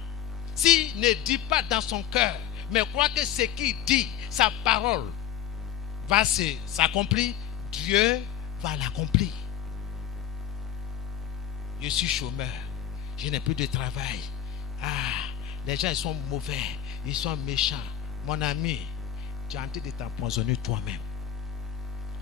s'il ne dit pas dans son cœur, mais croit que ce qu'il dit, sa parole, va s'accomplir, Dieu va l'accomplir. Je suis chômeur, je n'ai plus de travail. Ah, les gens ils sont mauvais, ils sont méchants. Mon ami, tu es en train de t'empoisonner toi-même.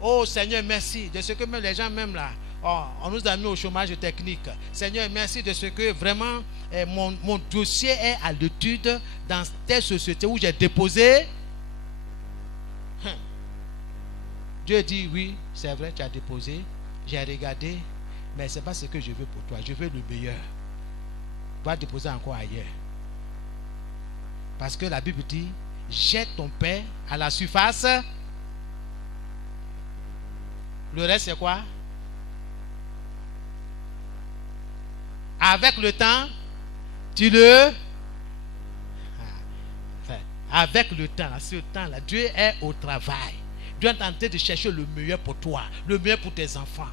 Oh Seigneur, merci de ce que même les gens même là, oh, on nous a mis au chômage technique. Seigneur, merci de ce que vraiment mon dossier est à l'étude dans telle société où j'ai déposé. Dieu dit oui, c'est vrai, tu as déposé. J'ai regardé, mais ce n'est pas ce que je veux pour toi. Je veux le meilleur. Va déposer encore ailleurs. Parce que la Bible dit, jette ton pain à la surface. Le reste c'est quoi? Avec le temps, tu le... Avec le temps, ce temps-là, Dieu est au travail. Dieu est en train de chercher le meilleur pour toi, le meilleur pour tes enfants.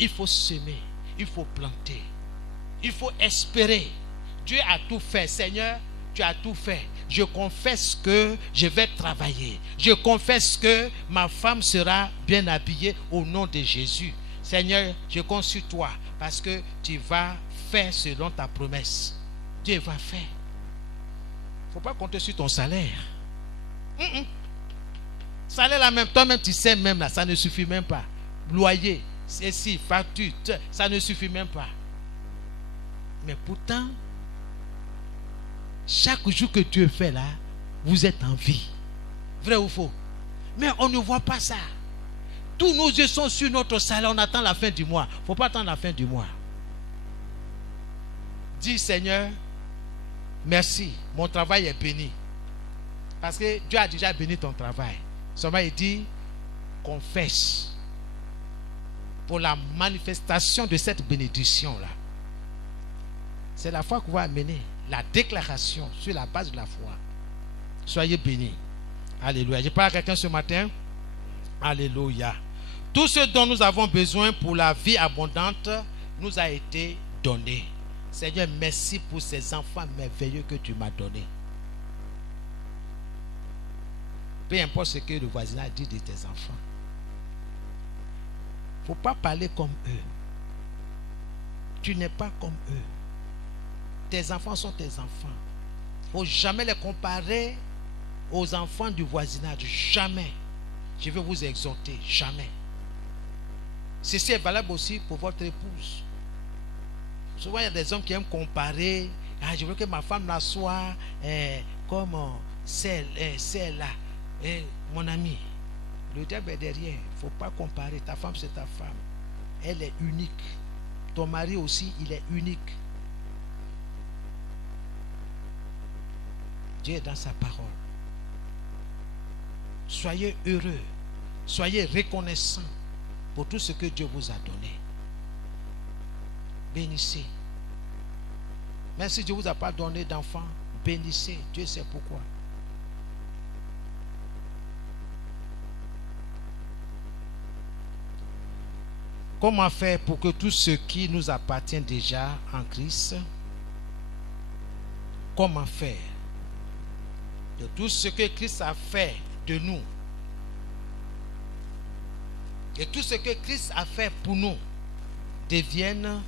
Il faut semer, il faut planter, il faut espérer. Dieu a tout fait. Seigneur, tu as tout fait. Je confesse que je vais travailler. Je confesse que ma femme sera bien habillée au nom de Jésus. Seigneur, je compte sur toi parce que tu vas faire selon ta promesse. Dieu va faire. Il ne faut pas compter sur ton salaire. Salaire là même, toi-même tu sais même là, ça ne suffit même pas. Loyer, ceci, facture, ça ne suffit même pas. Mais pourtant, chaque jour que Dieu fait là, vous êtes en vie. Vrai ou faux? Mais on ne voit pas ça. Tous nos yeux sont sur notre salaire, on attend la fin du mois. Il ne faut pas attendre la fin du mois. Dis Seigneur, merci, mon travail est béni. Parce que Dieu a déjà béni ton travail. Seulement il dit, confesse pour la manifestation de cette bénédiction-là. C'est la foi qu'on va amener. La déclaration sur la base de la foi. Soyez bénis. Alléluia. Je parle à quelqu'un ce matin. Alléluia. Tout ce dont nous avons besoin pour la vie abondante nous a été donné. Seigneur, merci pour ces enfants merveilleux que tu m'as donnés. Peu importe ce que le voisinage dit de tes enfants. Il ne faut pas parler comme eux. Tu n'es pas comme eux. Tes enfants sont tes enfants. Il ne faut jamais les comparer aux enfants du voisinage. Jamais. Je veux vous exhorter. Jamais. Ceci est valable aussi pour votre épouse. Souvent, il y a des hommes qui aiment comparer. Ah, je veux que ma femme la soit comme celle-là. Mon ami, le diable est derrière. Il ne faut pas comparer. Ta femme, c'est ta femme. Elle est unique. Ton mari aussi, il est unique. Dieu est dans sa parole. Soyez heureux. Soyez reconnaissants pour tout ce que Dieu vous a donné. Bénissez. Même si Dieu ne vous a pas donné d'enfants, bénissez. Dieu sait pourquoi. Comment faire pour que tout ce qui nous appartient déjà en Christ, comment faire de tout ce que Christ a fait de nous, et tout ce que Christ a fait pour nous devienne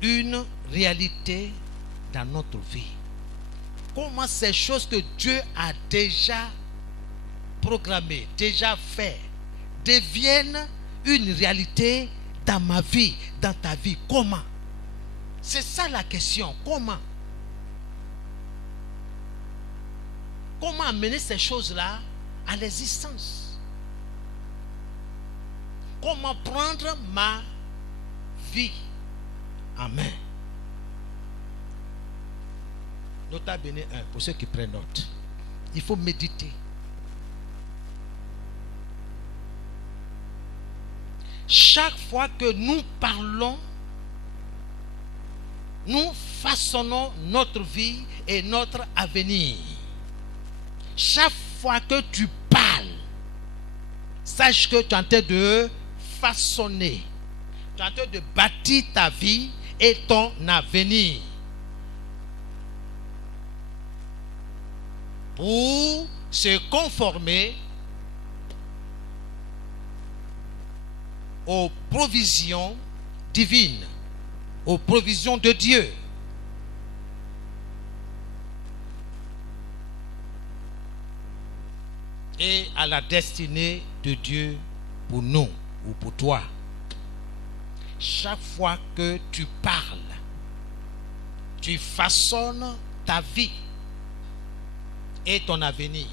une réalité dans notre vie? Comment ces choses que Dieu a déjà programmées, déjà fait, deviennent une réalité dans ma vie, dans ta vie? Comment? C'est ça la question. Comment? Comment amener ces choses-là à l'existence. Comment prendre ma vie en main. Nota bene 1, pour ceux qui prennent note. Il faut méditer. Chaque fois que nous parlons, nous façonnons notre vie et notre avenir. Chaque fois que tu parles, sache que tu es en train de façonner, tu es en train de bâtir ta vie et ton avenir. Pour se conformer aux provisions divines, aux provisions de Dieu. Et à la destinée de Dieu pour nous ou pour toi. Chaque fois que tu parles, tu façonnes ta vie et ton avenir.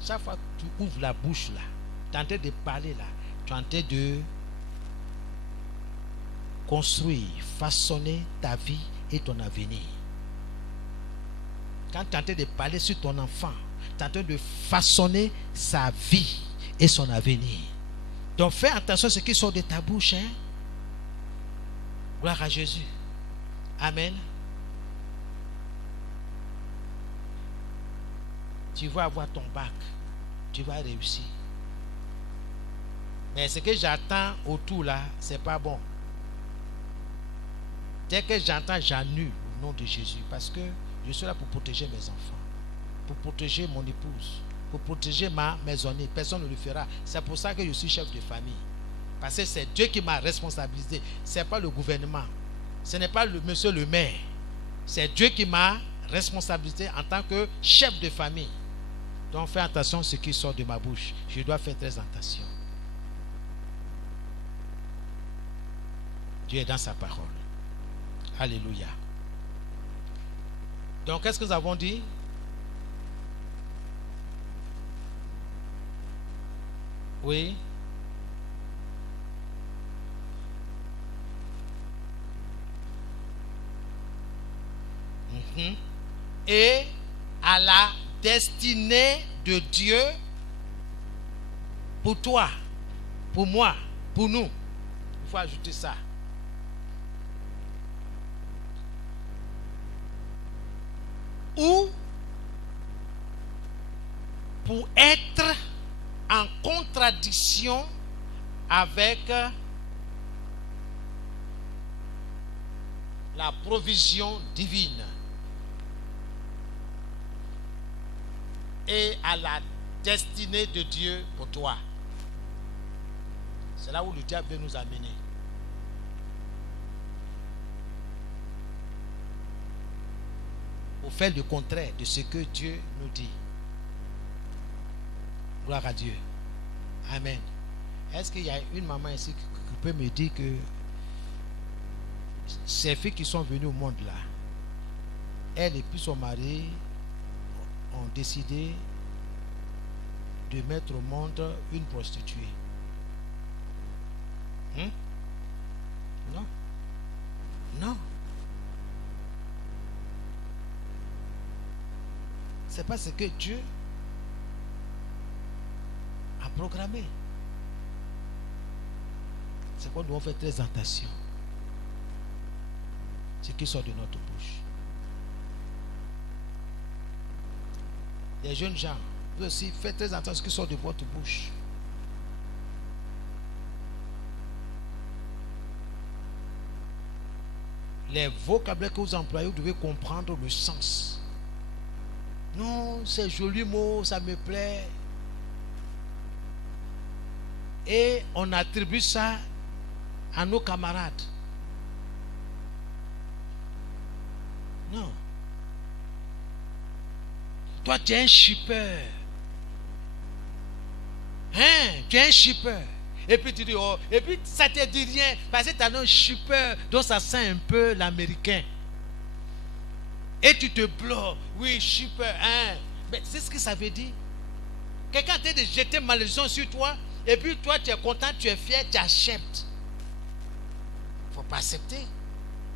Chaque fois que tu ouvres la bouche là, tu es en train de parler là, tu es en train de construire, façonner ta vie et ton avenir. Quand tu es en train de parler sur ton enfant, tu es en train de façonner sa vie et son avenir. Donc fais attention à ce qui sort de ta bouche. Hein? Gloire à Jésus. Amen. Tu vas avoir ton bac. Tu vas réussir. Mais ce que j'attends autour là, c'est pas bon. Dès que j'entends, j'annule au nom de Jésus. Parce que je suis là pour protéger mes enfants. Pour protéger mon épouse. Pour protéger ma maisonnée. Personne ne le fera. C'est pour ça que je suis chef de famille. Parce que c'est Dieu qui m'a responsabilisé. Ce n'est pas le gouvernement. Ce n'est pas le monsieur le maire. C'est Dieu qui m'a responsabilisé en tant que chef de famille. Donc fais attention à ce qui sort de ma bouche. Je dois faire très attention. Dieu est dans sa parole. Alléluia. Donc qu'est-ce que nous avons dit? Oui. Et à la destinée de Dieu pour toi, pour moi, pour nous. Il faut ajouter ça. Ou pour être en contradiction avec la provision divine et à la destinée de Dieu pour toi. C'est là où le diable veut nous amener. Pour faire le contraire de ce que Dieu nous dit. Gloire à Dieu. Amen. Est-ce qu'il y a une maman ici qui peut me dire que ces filles qui sont venues au monde là, elle et puis son mari ont décidé de mettre au monde une prostituée? Non. Non. C'est pas ce que Dieu a programmé. C'est quoi nous devons faire très attention. Ce qui sort de notre bouche. Les jeunes gens, vous aussi, faites très attention à ce qui sort de votre bouche. Les vocabulaires que vous employez, vous devez comprendre le sens. Non, c'est joli mot, ça me plaît. Et on attribue ça à nos camarades. Non. Toi, tu es un shipper. Hein? Tu es un shipper. Et puis tu dis, oh, et puis ça te dit rien. Parce que tu as un shipper, donc ça sent un peu l'américain. et tu te bloques. Oui, super. Hein. Mais c'est ce que ça veut dire. Quelqu'un t'a de jeter malédiction sur toi, et puis toi tu es content, tu es fier, tu acceptes. Il ne faut pas accepter.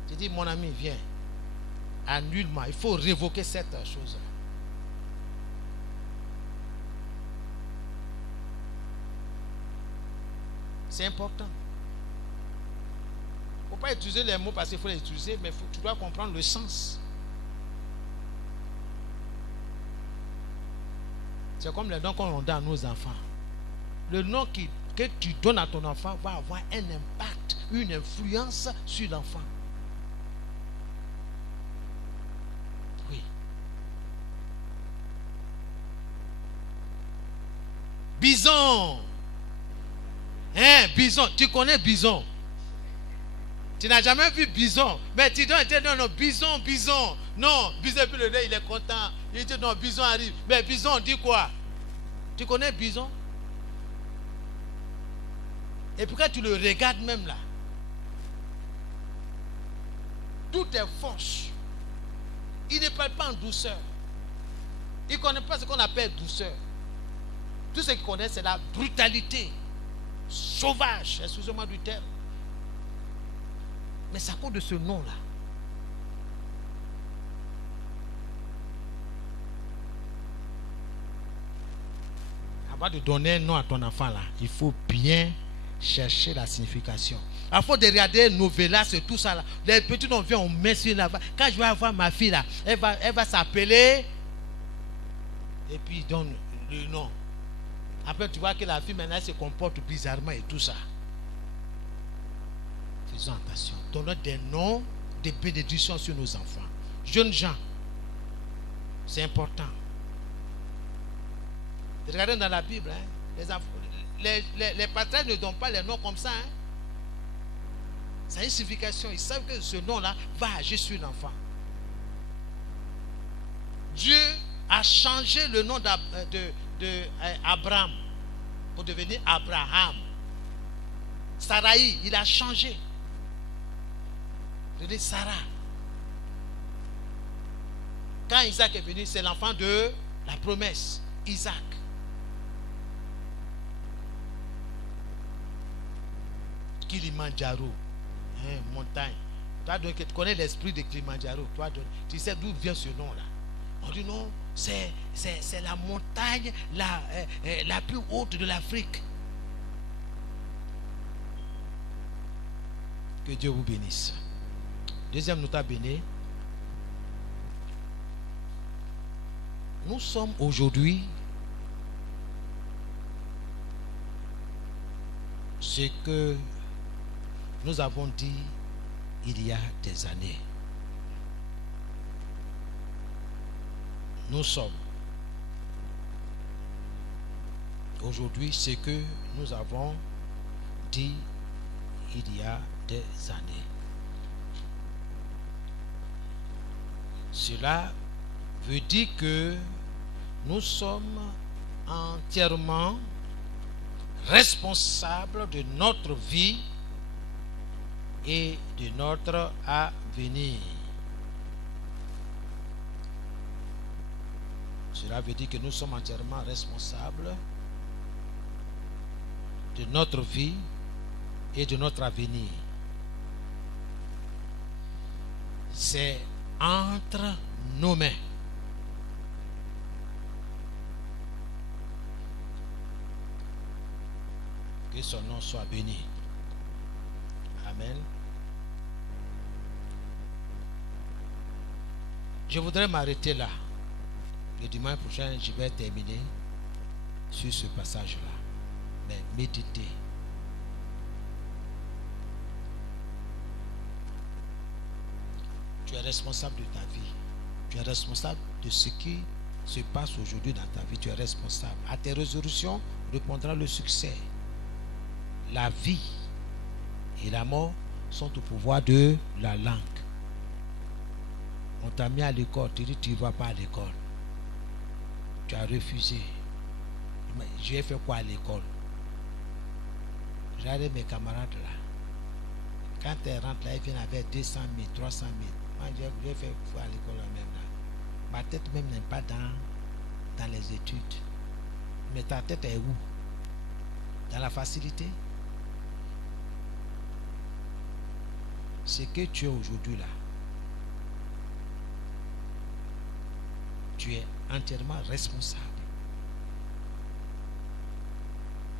Tu dis, mon ami, viens. Annule-moi. Il faut révoquer cette chose-là. C'est important. Il ne faut pas utiliser les mots parce qu'il faut les utiliser, mais tu dois comprendre le sens. C'est comme les dons qu'on donne à nos enfants. Le nom que tu donnes à ton enfant va avoir un impact, une influence sur l'enfant. Oui. Bison. Hein, bison. Tu connais bison? Tu n'as jamais vu bison. Mais tu dois dire non, bison, bison. Non, bison, puis le nez, il est content. Il dit non, bison arrive. Mais bison, dit quoi? Tu connais bison? Et puis quand tu le regardes même là, tout est force. Il ne parle pas en douceur. Il ne connaît pas ce qu'on appelle douceur. Tout ce qu'il connaît, c'est la brutalité. Sauvage, excusez-moi du terme. Mais c'est à cause de ce nom-là. Avant de donner un nom à ton enfant là, il faut bien chercher la signification. À force de regarder novelas et tout ça là, les petits on vient, on met sur la. Quand je vais avoir ma fille là, elle va s'appeler. Et puis il donne le nom. Après tu vois que la fille maintenant elle se comporte bizarrement et tout ça. Faisons attention. Donnons des noms de bénédictions sur nos enfants. Jeunes gens, c'est important. Regardez dans la Bible, hein, les patriarches ne donnent pas les noms comme ça. Hein. Ça a une signification. Ils savent que ce nom-là va agir sur l'enfant. Dieu a changé le nom d'Abraham pour devenir Abraham. Saraï, il a changé. Je dis Sarah. Quand Isaac est venu, c'est l'enfant de la promesse. Isaac. Kilimanjaro. Hein, montagne. Toi, donc, tu connais l'esprit de Kilimanjaro. Toi, donc, tu sais d'où vient ce nom-là. On dit non, c'est la montagne la plus haute de l'Afrique. Que Dieu vous bénisse. Deuxième nota béni. Nous sommes aujourd'hui ce que nous avons dit il y a des années. Nous sommes aujourd'hui ce que nous avons dit il y a des années. Cela veut dire que nous sommes entièrement responsables de notre vie et de notre avenir. Cela veut dire que nous sommes entièrement responsables de notre vie et de notre avenir. C'est entre nos mains. Que son nom soit béni. Amen. Je voudrais m'arrêter là. Le dimanche prochain, je vais terminer sur ce passage-là. Mais méditez. Tu es responsable de ta vie. Tu es responsable de ce qui se passe aujourd'hui dans ta vie. Tu es responsable. À tes résolutions répondra le succès. La vie et la mort sont au pouvoir de la langue. On t'a mis à l'école, tu dis tu ne vas pas à l'école. Tu as refusé. J'ai fait quoi à l'école? Regardez mes camarades là. Quand ils rentrent là, ils viennent avec 200 000, 300 000. Moi, j'ai fait à l'école même là. Ma tête même n'est pas dans les études. Mais ta tête est où? Dans la facilité? Ce que tu es aujourd'hui là, tu es entièrement responsable.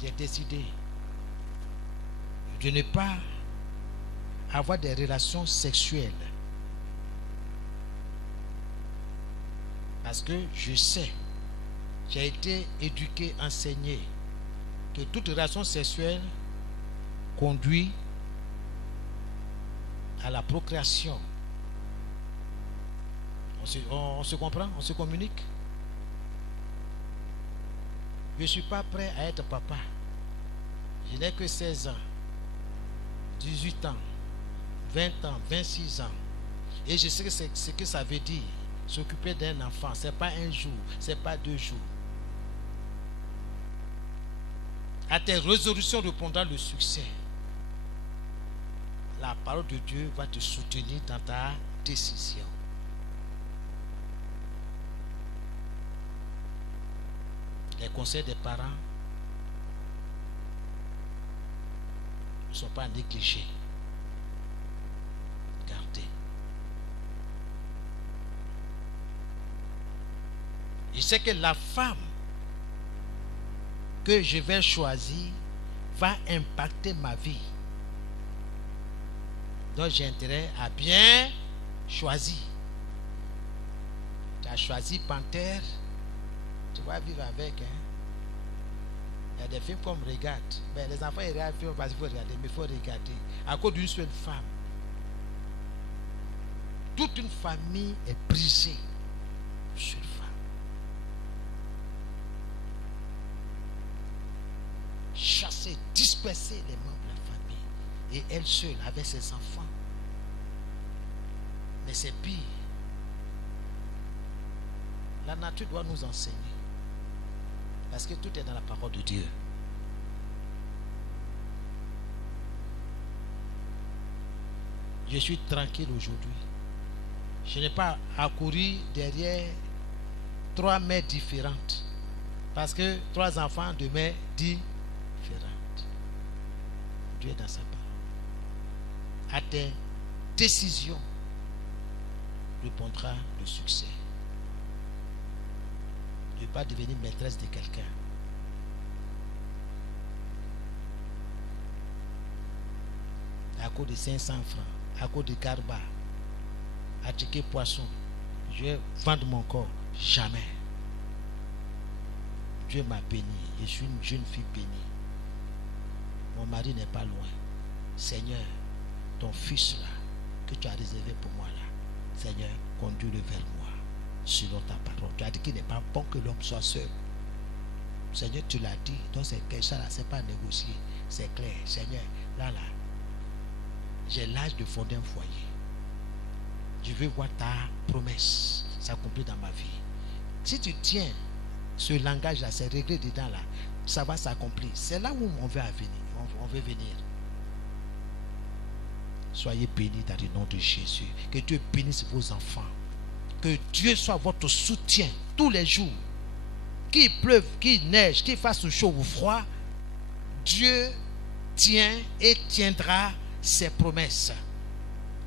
J'ai décidé de ne pas avoir des relations sexuelles. Parce que je sais, j'ai été éduqué, enseigné que toute relation sexuelle conduit à la procréation. On se comprend? On se communique? Je ne suis pas prêt à être papa. Je n'ai que 16 ans, 18 ans, 20 ans, 26 ans. Et je sais ce que ça veut dire. S'occuper d'un enfant, ce n'est pas un jour, ce n'est pas 2 jours. À tes résolutions répondant le succès, la parole de Dieu va te soutenir dans ta décision. Les conseils des parents ne sont pas négligés. Gardez. Je sais que la femme que je vais choisir va impacter ma vie. Donc j'ai intérêt à bien choisir. Tu as choisi Panthère, tu vas vivre avec. Il y a des films qu'on regarde. Mais les enfants ils regardent films parce qu'il faut regarder, mais il faut regarder. À cause d'une seule femme. Toute une famille est brisée. Une seule femme. Chasser, disperser les membres de la famille. Et elle seule avec ses enfants. Mais c'est pire. La nature doit nous enseigner. Parce que tout est dans la parole de Dieu. Je suis tranquille aujourd'hui. Je n'ai pas à courir derrière 3 mères différentes. Parce que 3 enfants de mères différentes. Dieu est dans sa parole. À tes décisions répondra le succès. Ne pas devenir maîtresse de quelqu'un. À cause de 500 francs, à cause de garba, à ticket poisson, je vais vendre mon corps. Jamais. Dieu m'a béni. Je suis une jeune fille bénie. Mon mari n'est pas loin. Seigneur, ton fils là, que tu as réservé pour moi là, Seigneur, conduis-le vers moi, selon ta parole. Tu as dit qu'il n'est pas bon que l'homme soit seul. Seigneur, tu l'as dit. Donc c'est que ça là, c'est pas négocier. C'est clair. Seigneur, là, j'ai l'âge de fonder un foyer. Je veux voir ta promesse s'accomplir dans ma vie. Si tu tiens ce langage là, ces regrets dedans là, ça va s'accomplir. C'est là où on veut venir. On veut venir. Soyez bénis dans le nom de Jésus. Que Dieu bénisse vos enfants. Que Dieu soit votre soutien tous les jours. Qu'il pleuve, qu'il neige, qu'il fasse chaud ou froid, Dieu tient et tiendra ses promesses.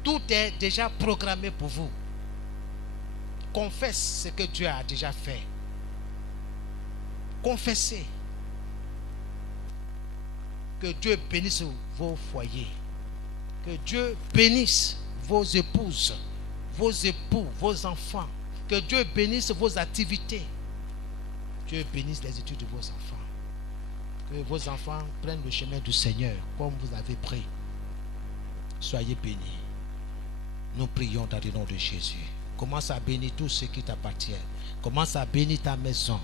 Tout est déjà programmé pour vous. Confesse ce que Dieu a déjà fait. Confessez. Que Dieu bénisse vos foyers. Que Dieu bénisse vos épouses, vos époux, vos enfants. Que Dieu bénisse vos activités. Dieu bénisse les études de vos enfants. Que vos enfants prennent le chemin du Seigneur comme vous avez pris. Soyez bénis. Nous prions dans le nom de Jésus. Commence à bénir tout ce qui t'appartient. Commence à bénir ta maison.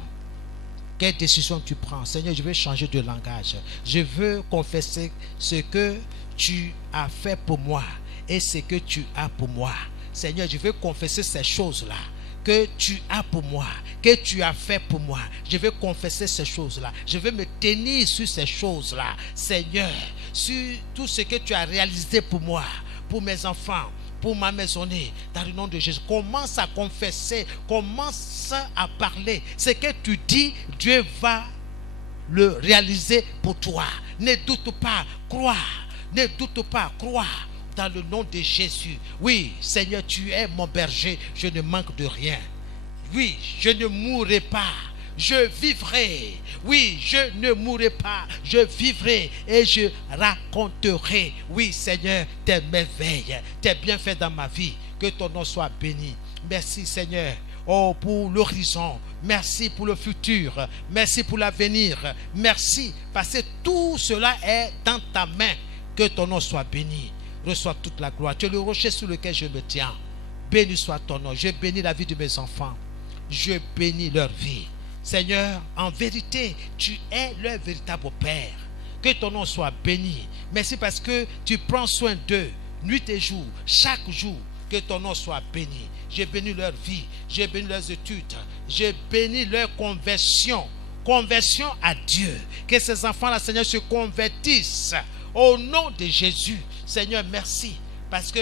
Quelle décision tu prends? Seigneur, je veux changer de langage. Je veux confesser ce que tu as fait pour moi et ce que tu as pour moi. Seigneur, je veux confesser ces choses-là que tu as pour moi, que tu as fait pour moi. Je veux confesser ces choses-là. Je veux me tenir sur ces choses-là. Seigneur, sur tout ce que tu as réalisé pour moi, pour mes enfants, pour ma maisonnée. Dans le nom de Jésus, commence à confesser, commence à parler. Ce que tu dis, Dieu va le réaliser pour toi. Ne doute pas, crois. Ne doute pas, crois. Dans le nom de Jésus. Oui, Seigneur, tu es mon berger. Je ne manque de rien. Oui, je ne mourrai pas. Je vivrai. Oui, je ne mourrai pas. Je vivrai et je raconterai. Oui, Seigneur, tes merveilles, tes bienfaits dans ma vie. Que ton nom soit béni. Merci, Seigneur. Oh, pour l'horizon. Merci pour le futur. Merci pour l'avenir. Merci parce que tout cela est dans ta main. Que ton nom soit béni. Reçois toute la gloire. Tu es le rocher sur lequel je me tiens. Béni soit ton nom. Je bénis la vie de mes enfants. Je bénis leur vie. Seigneur, en vérité, tu es leur véritable Père. Que ton nom soit béni. Merci parce que tu prends soin d'eux, nuit et jour, chaque jour. Que ton nom soit béni. J'ai béni leur vie. J'ai béni leurs études. J'ai béni leur conversion. Conversion à Dieu. Que ces enfants-là, Seigneur, se convertissent. Au nom de Jésus. Seigneur, merci. Parce que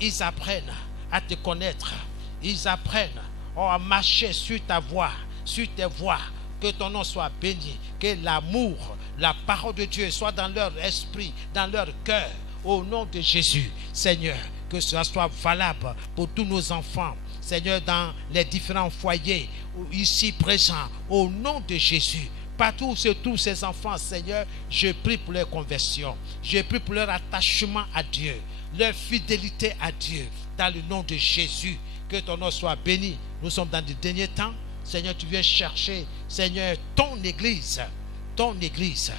ils apprennent à te connaître. Ils apprennent à marcher sur ta voie. Sur tes voies. Que ton nom soit béni. Que l'amour, la parole de Dieu soit dans leur esprit, dans leur cœur. Au nom de Jésus. Seigneur, que cela soit valable pour tous nos enfants. Seigneur, dans les différents foyers ici présents. Au nom de Jésus. Partout où se trouvent ces enfants, Seigneur, je prie pour leur conversion. Je prie pour leur attachement à Dieu. Leur fidélité à Dieu. Dans le nom de Jésus. Que ton nom soit béni. Nous sommes dans les derniers temps. Seigneur, tu viens chercher, Seigneur, ton église. Ton église.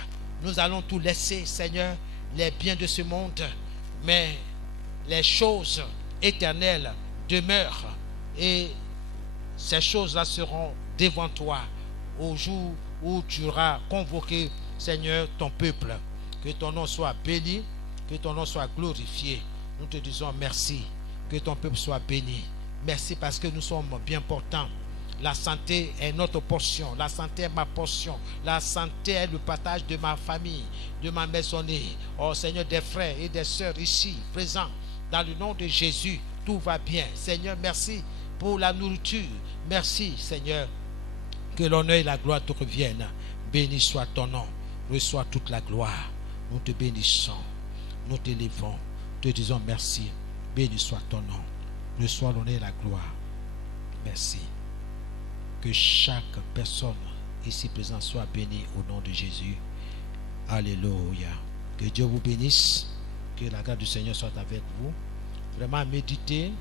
Nous allons tout laisser, Seigneur, les biens de ce monde. Mais les choses éternelles demeurent. Et ces choses-là seront devant toi. Au jour où tu auras convoqué, Seigneur, ton peuple. Que ton nom soit béni. Que ton nom soit glorifié. Nous te disons merci. Que ton peuple soit béni. Merci parce que nous sommes bien portants. La santé est notre portion. La santé est ma portion. La santé est le partage de ma famille, de ma maisonnée. Oh Seigneur, des frères et des sœurs ici, présents. Dans le nom de Jésus, tout va bien. Seigneur, merci pour la nourriture. Merci, Seigneur. Que l'honneur et la gloire te reviennent. Béni soit ton nom. Reçois toute la gloire. Nous te bénissons. Nous t'élevons. Te disons merci. Béni soit ton nom. Reçois l'honneur et la gloire. Merci. Que chaque personne ici présente soit bénie au nom de Jésus. Alléluia. Que Dieu vous bénisse. Que la grâce du Seigneur soit avec vous. Vraiment méditez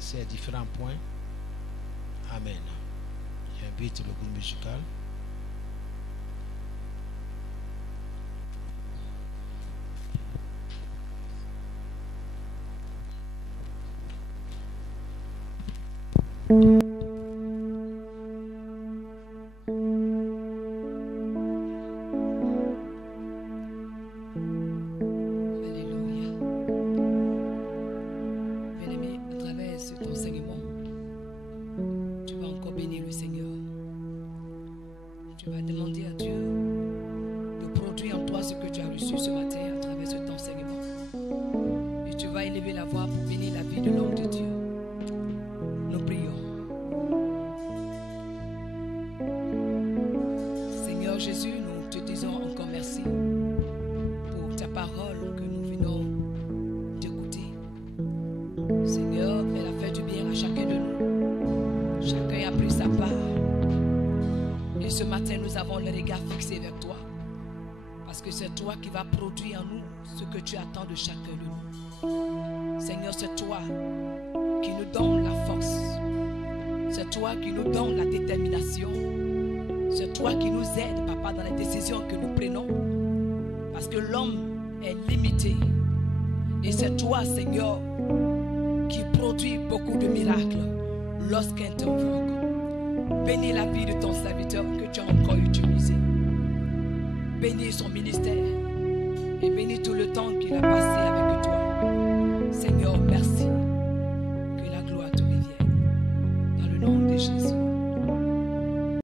ces différents points. Amen. J'invite le groupe musical. Qui va produire en nous ce que tu attends de chacun de nous. Seigneur, c'est toi qui nous donne la force. C'est toi qui nous donne la détermination. C'est toi qui nous aide, Papa, dans les décisions que nous prenons. Parce que l'homme est limité. Et c'est toi, Seigneur, qui produit beaucoup de miracles lorsqu'un t'invoque. Bénis la vie de ton serviteur que tu as encore utilisé. Bénis son ministère et bénis tout le temps qu'il a passé avec toi. Seigneur, merci.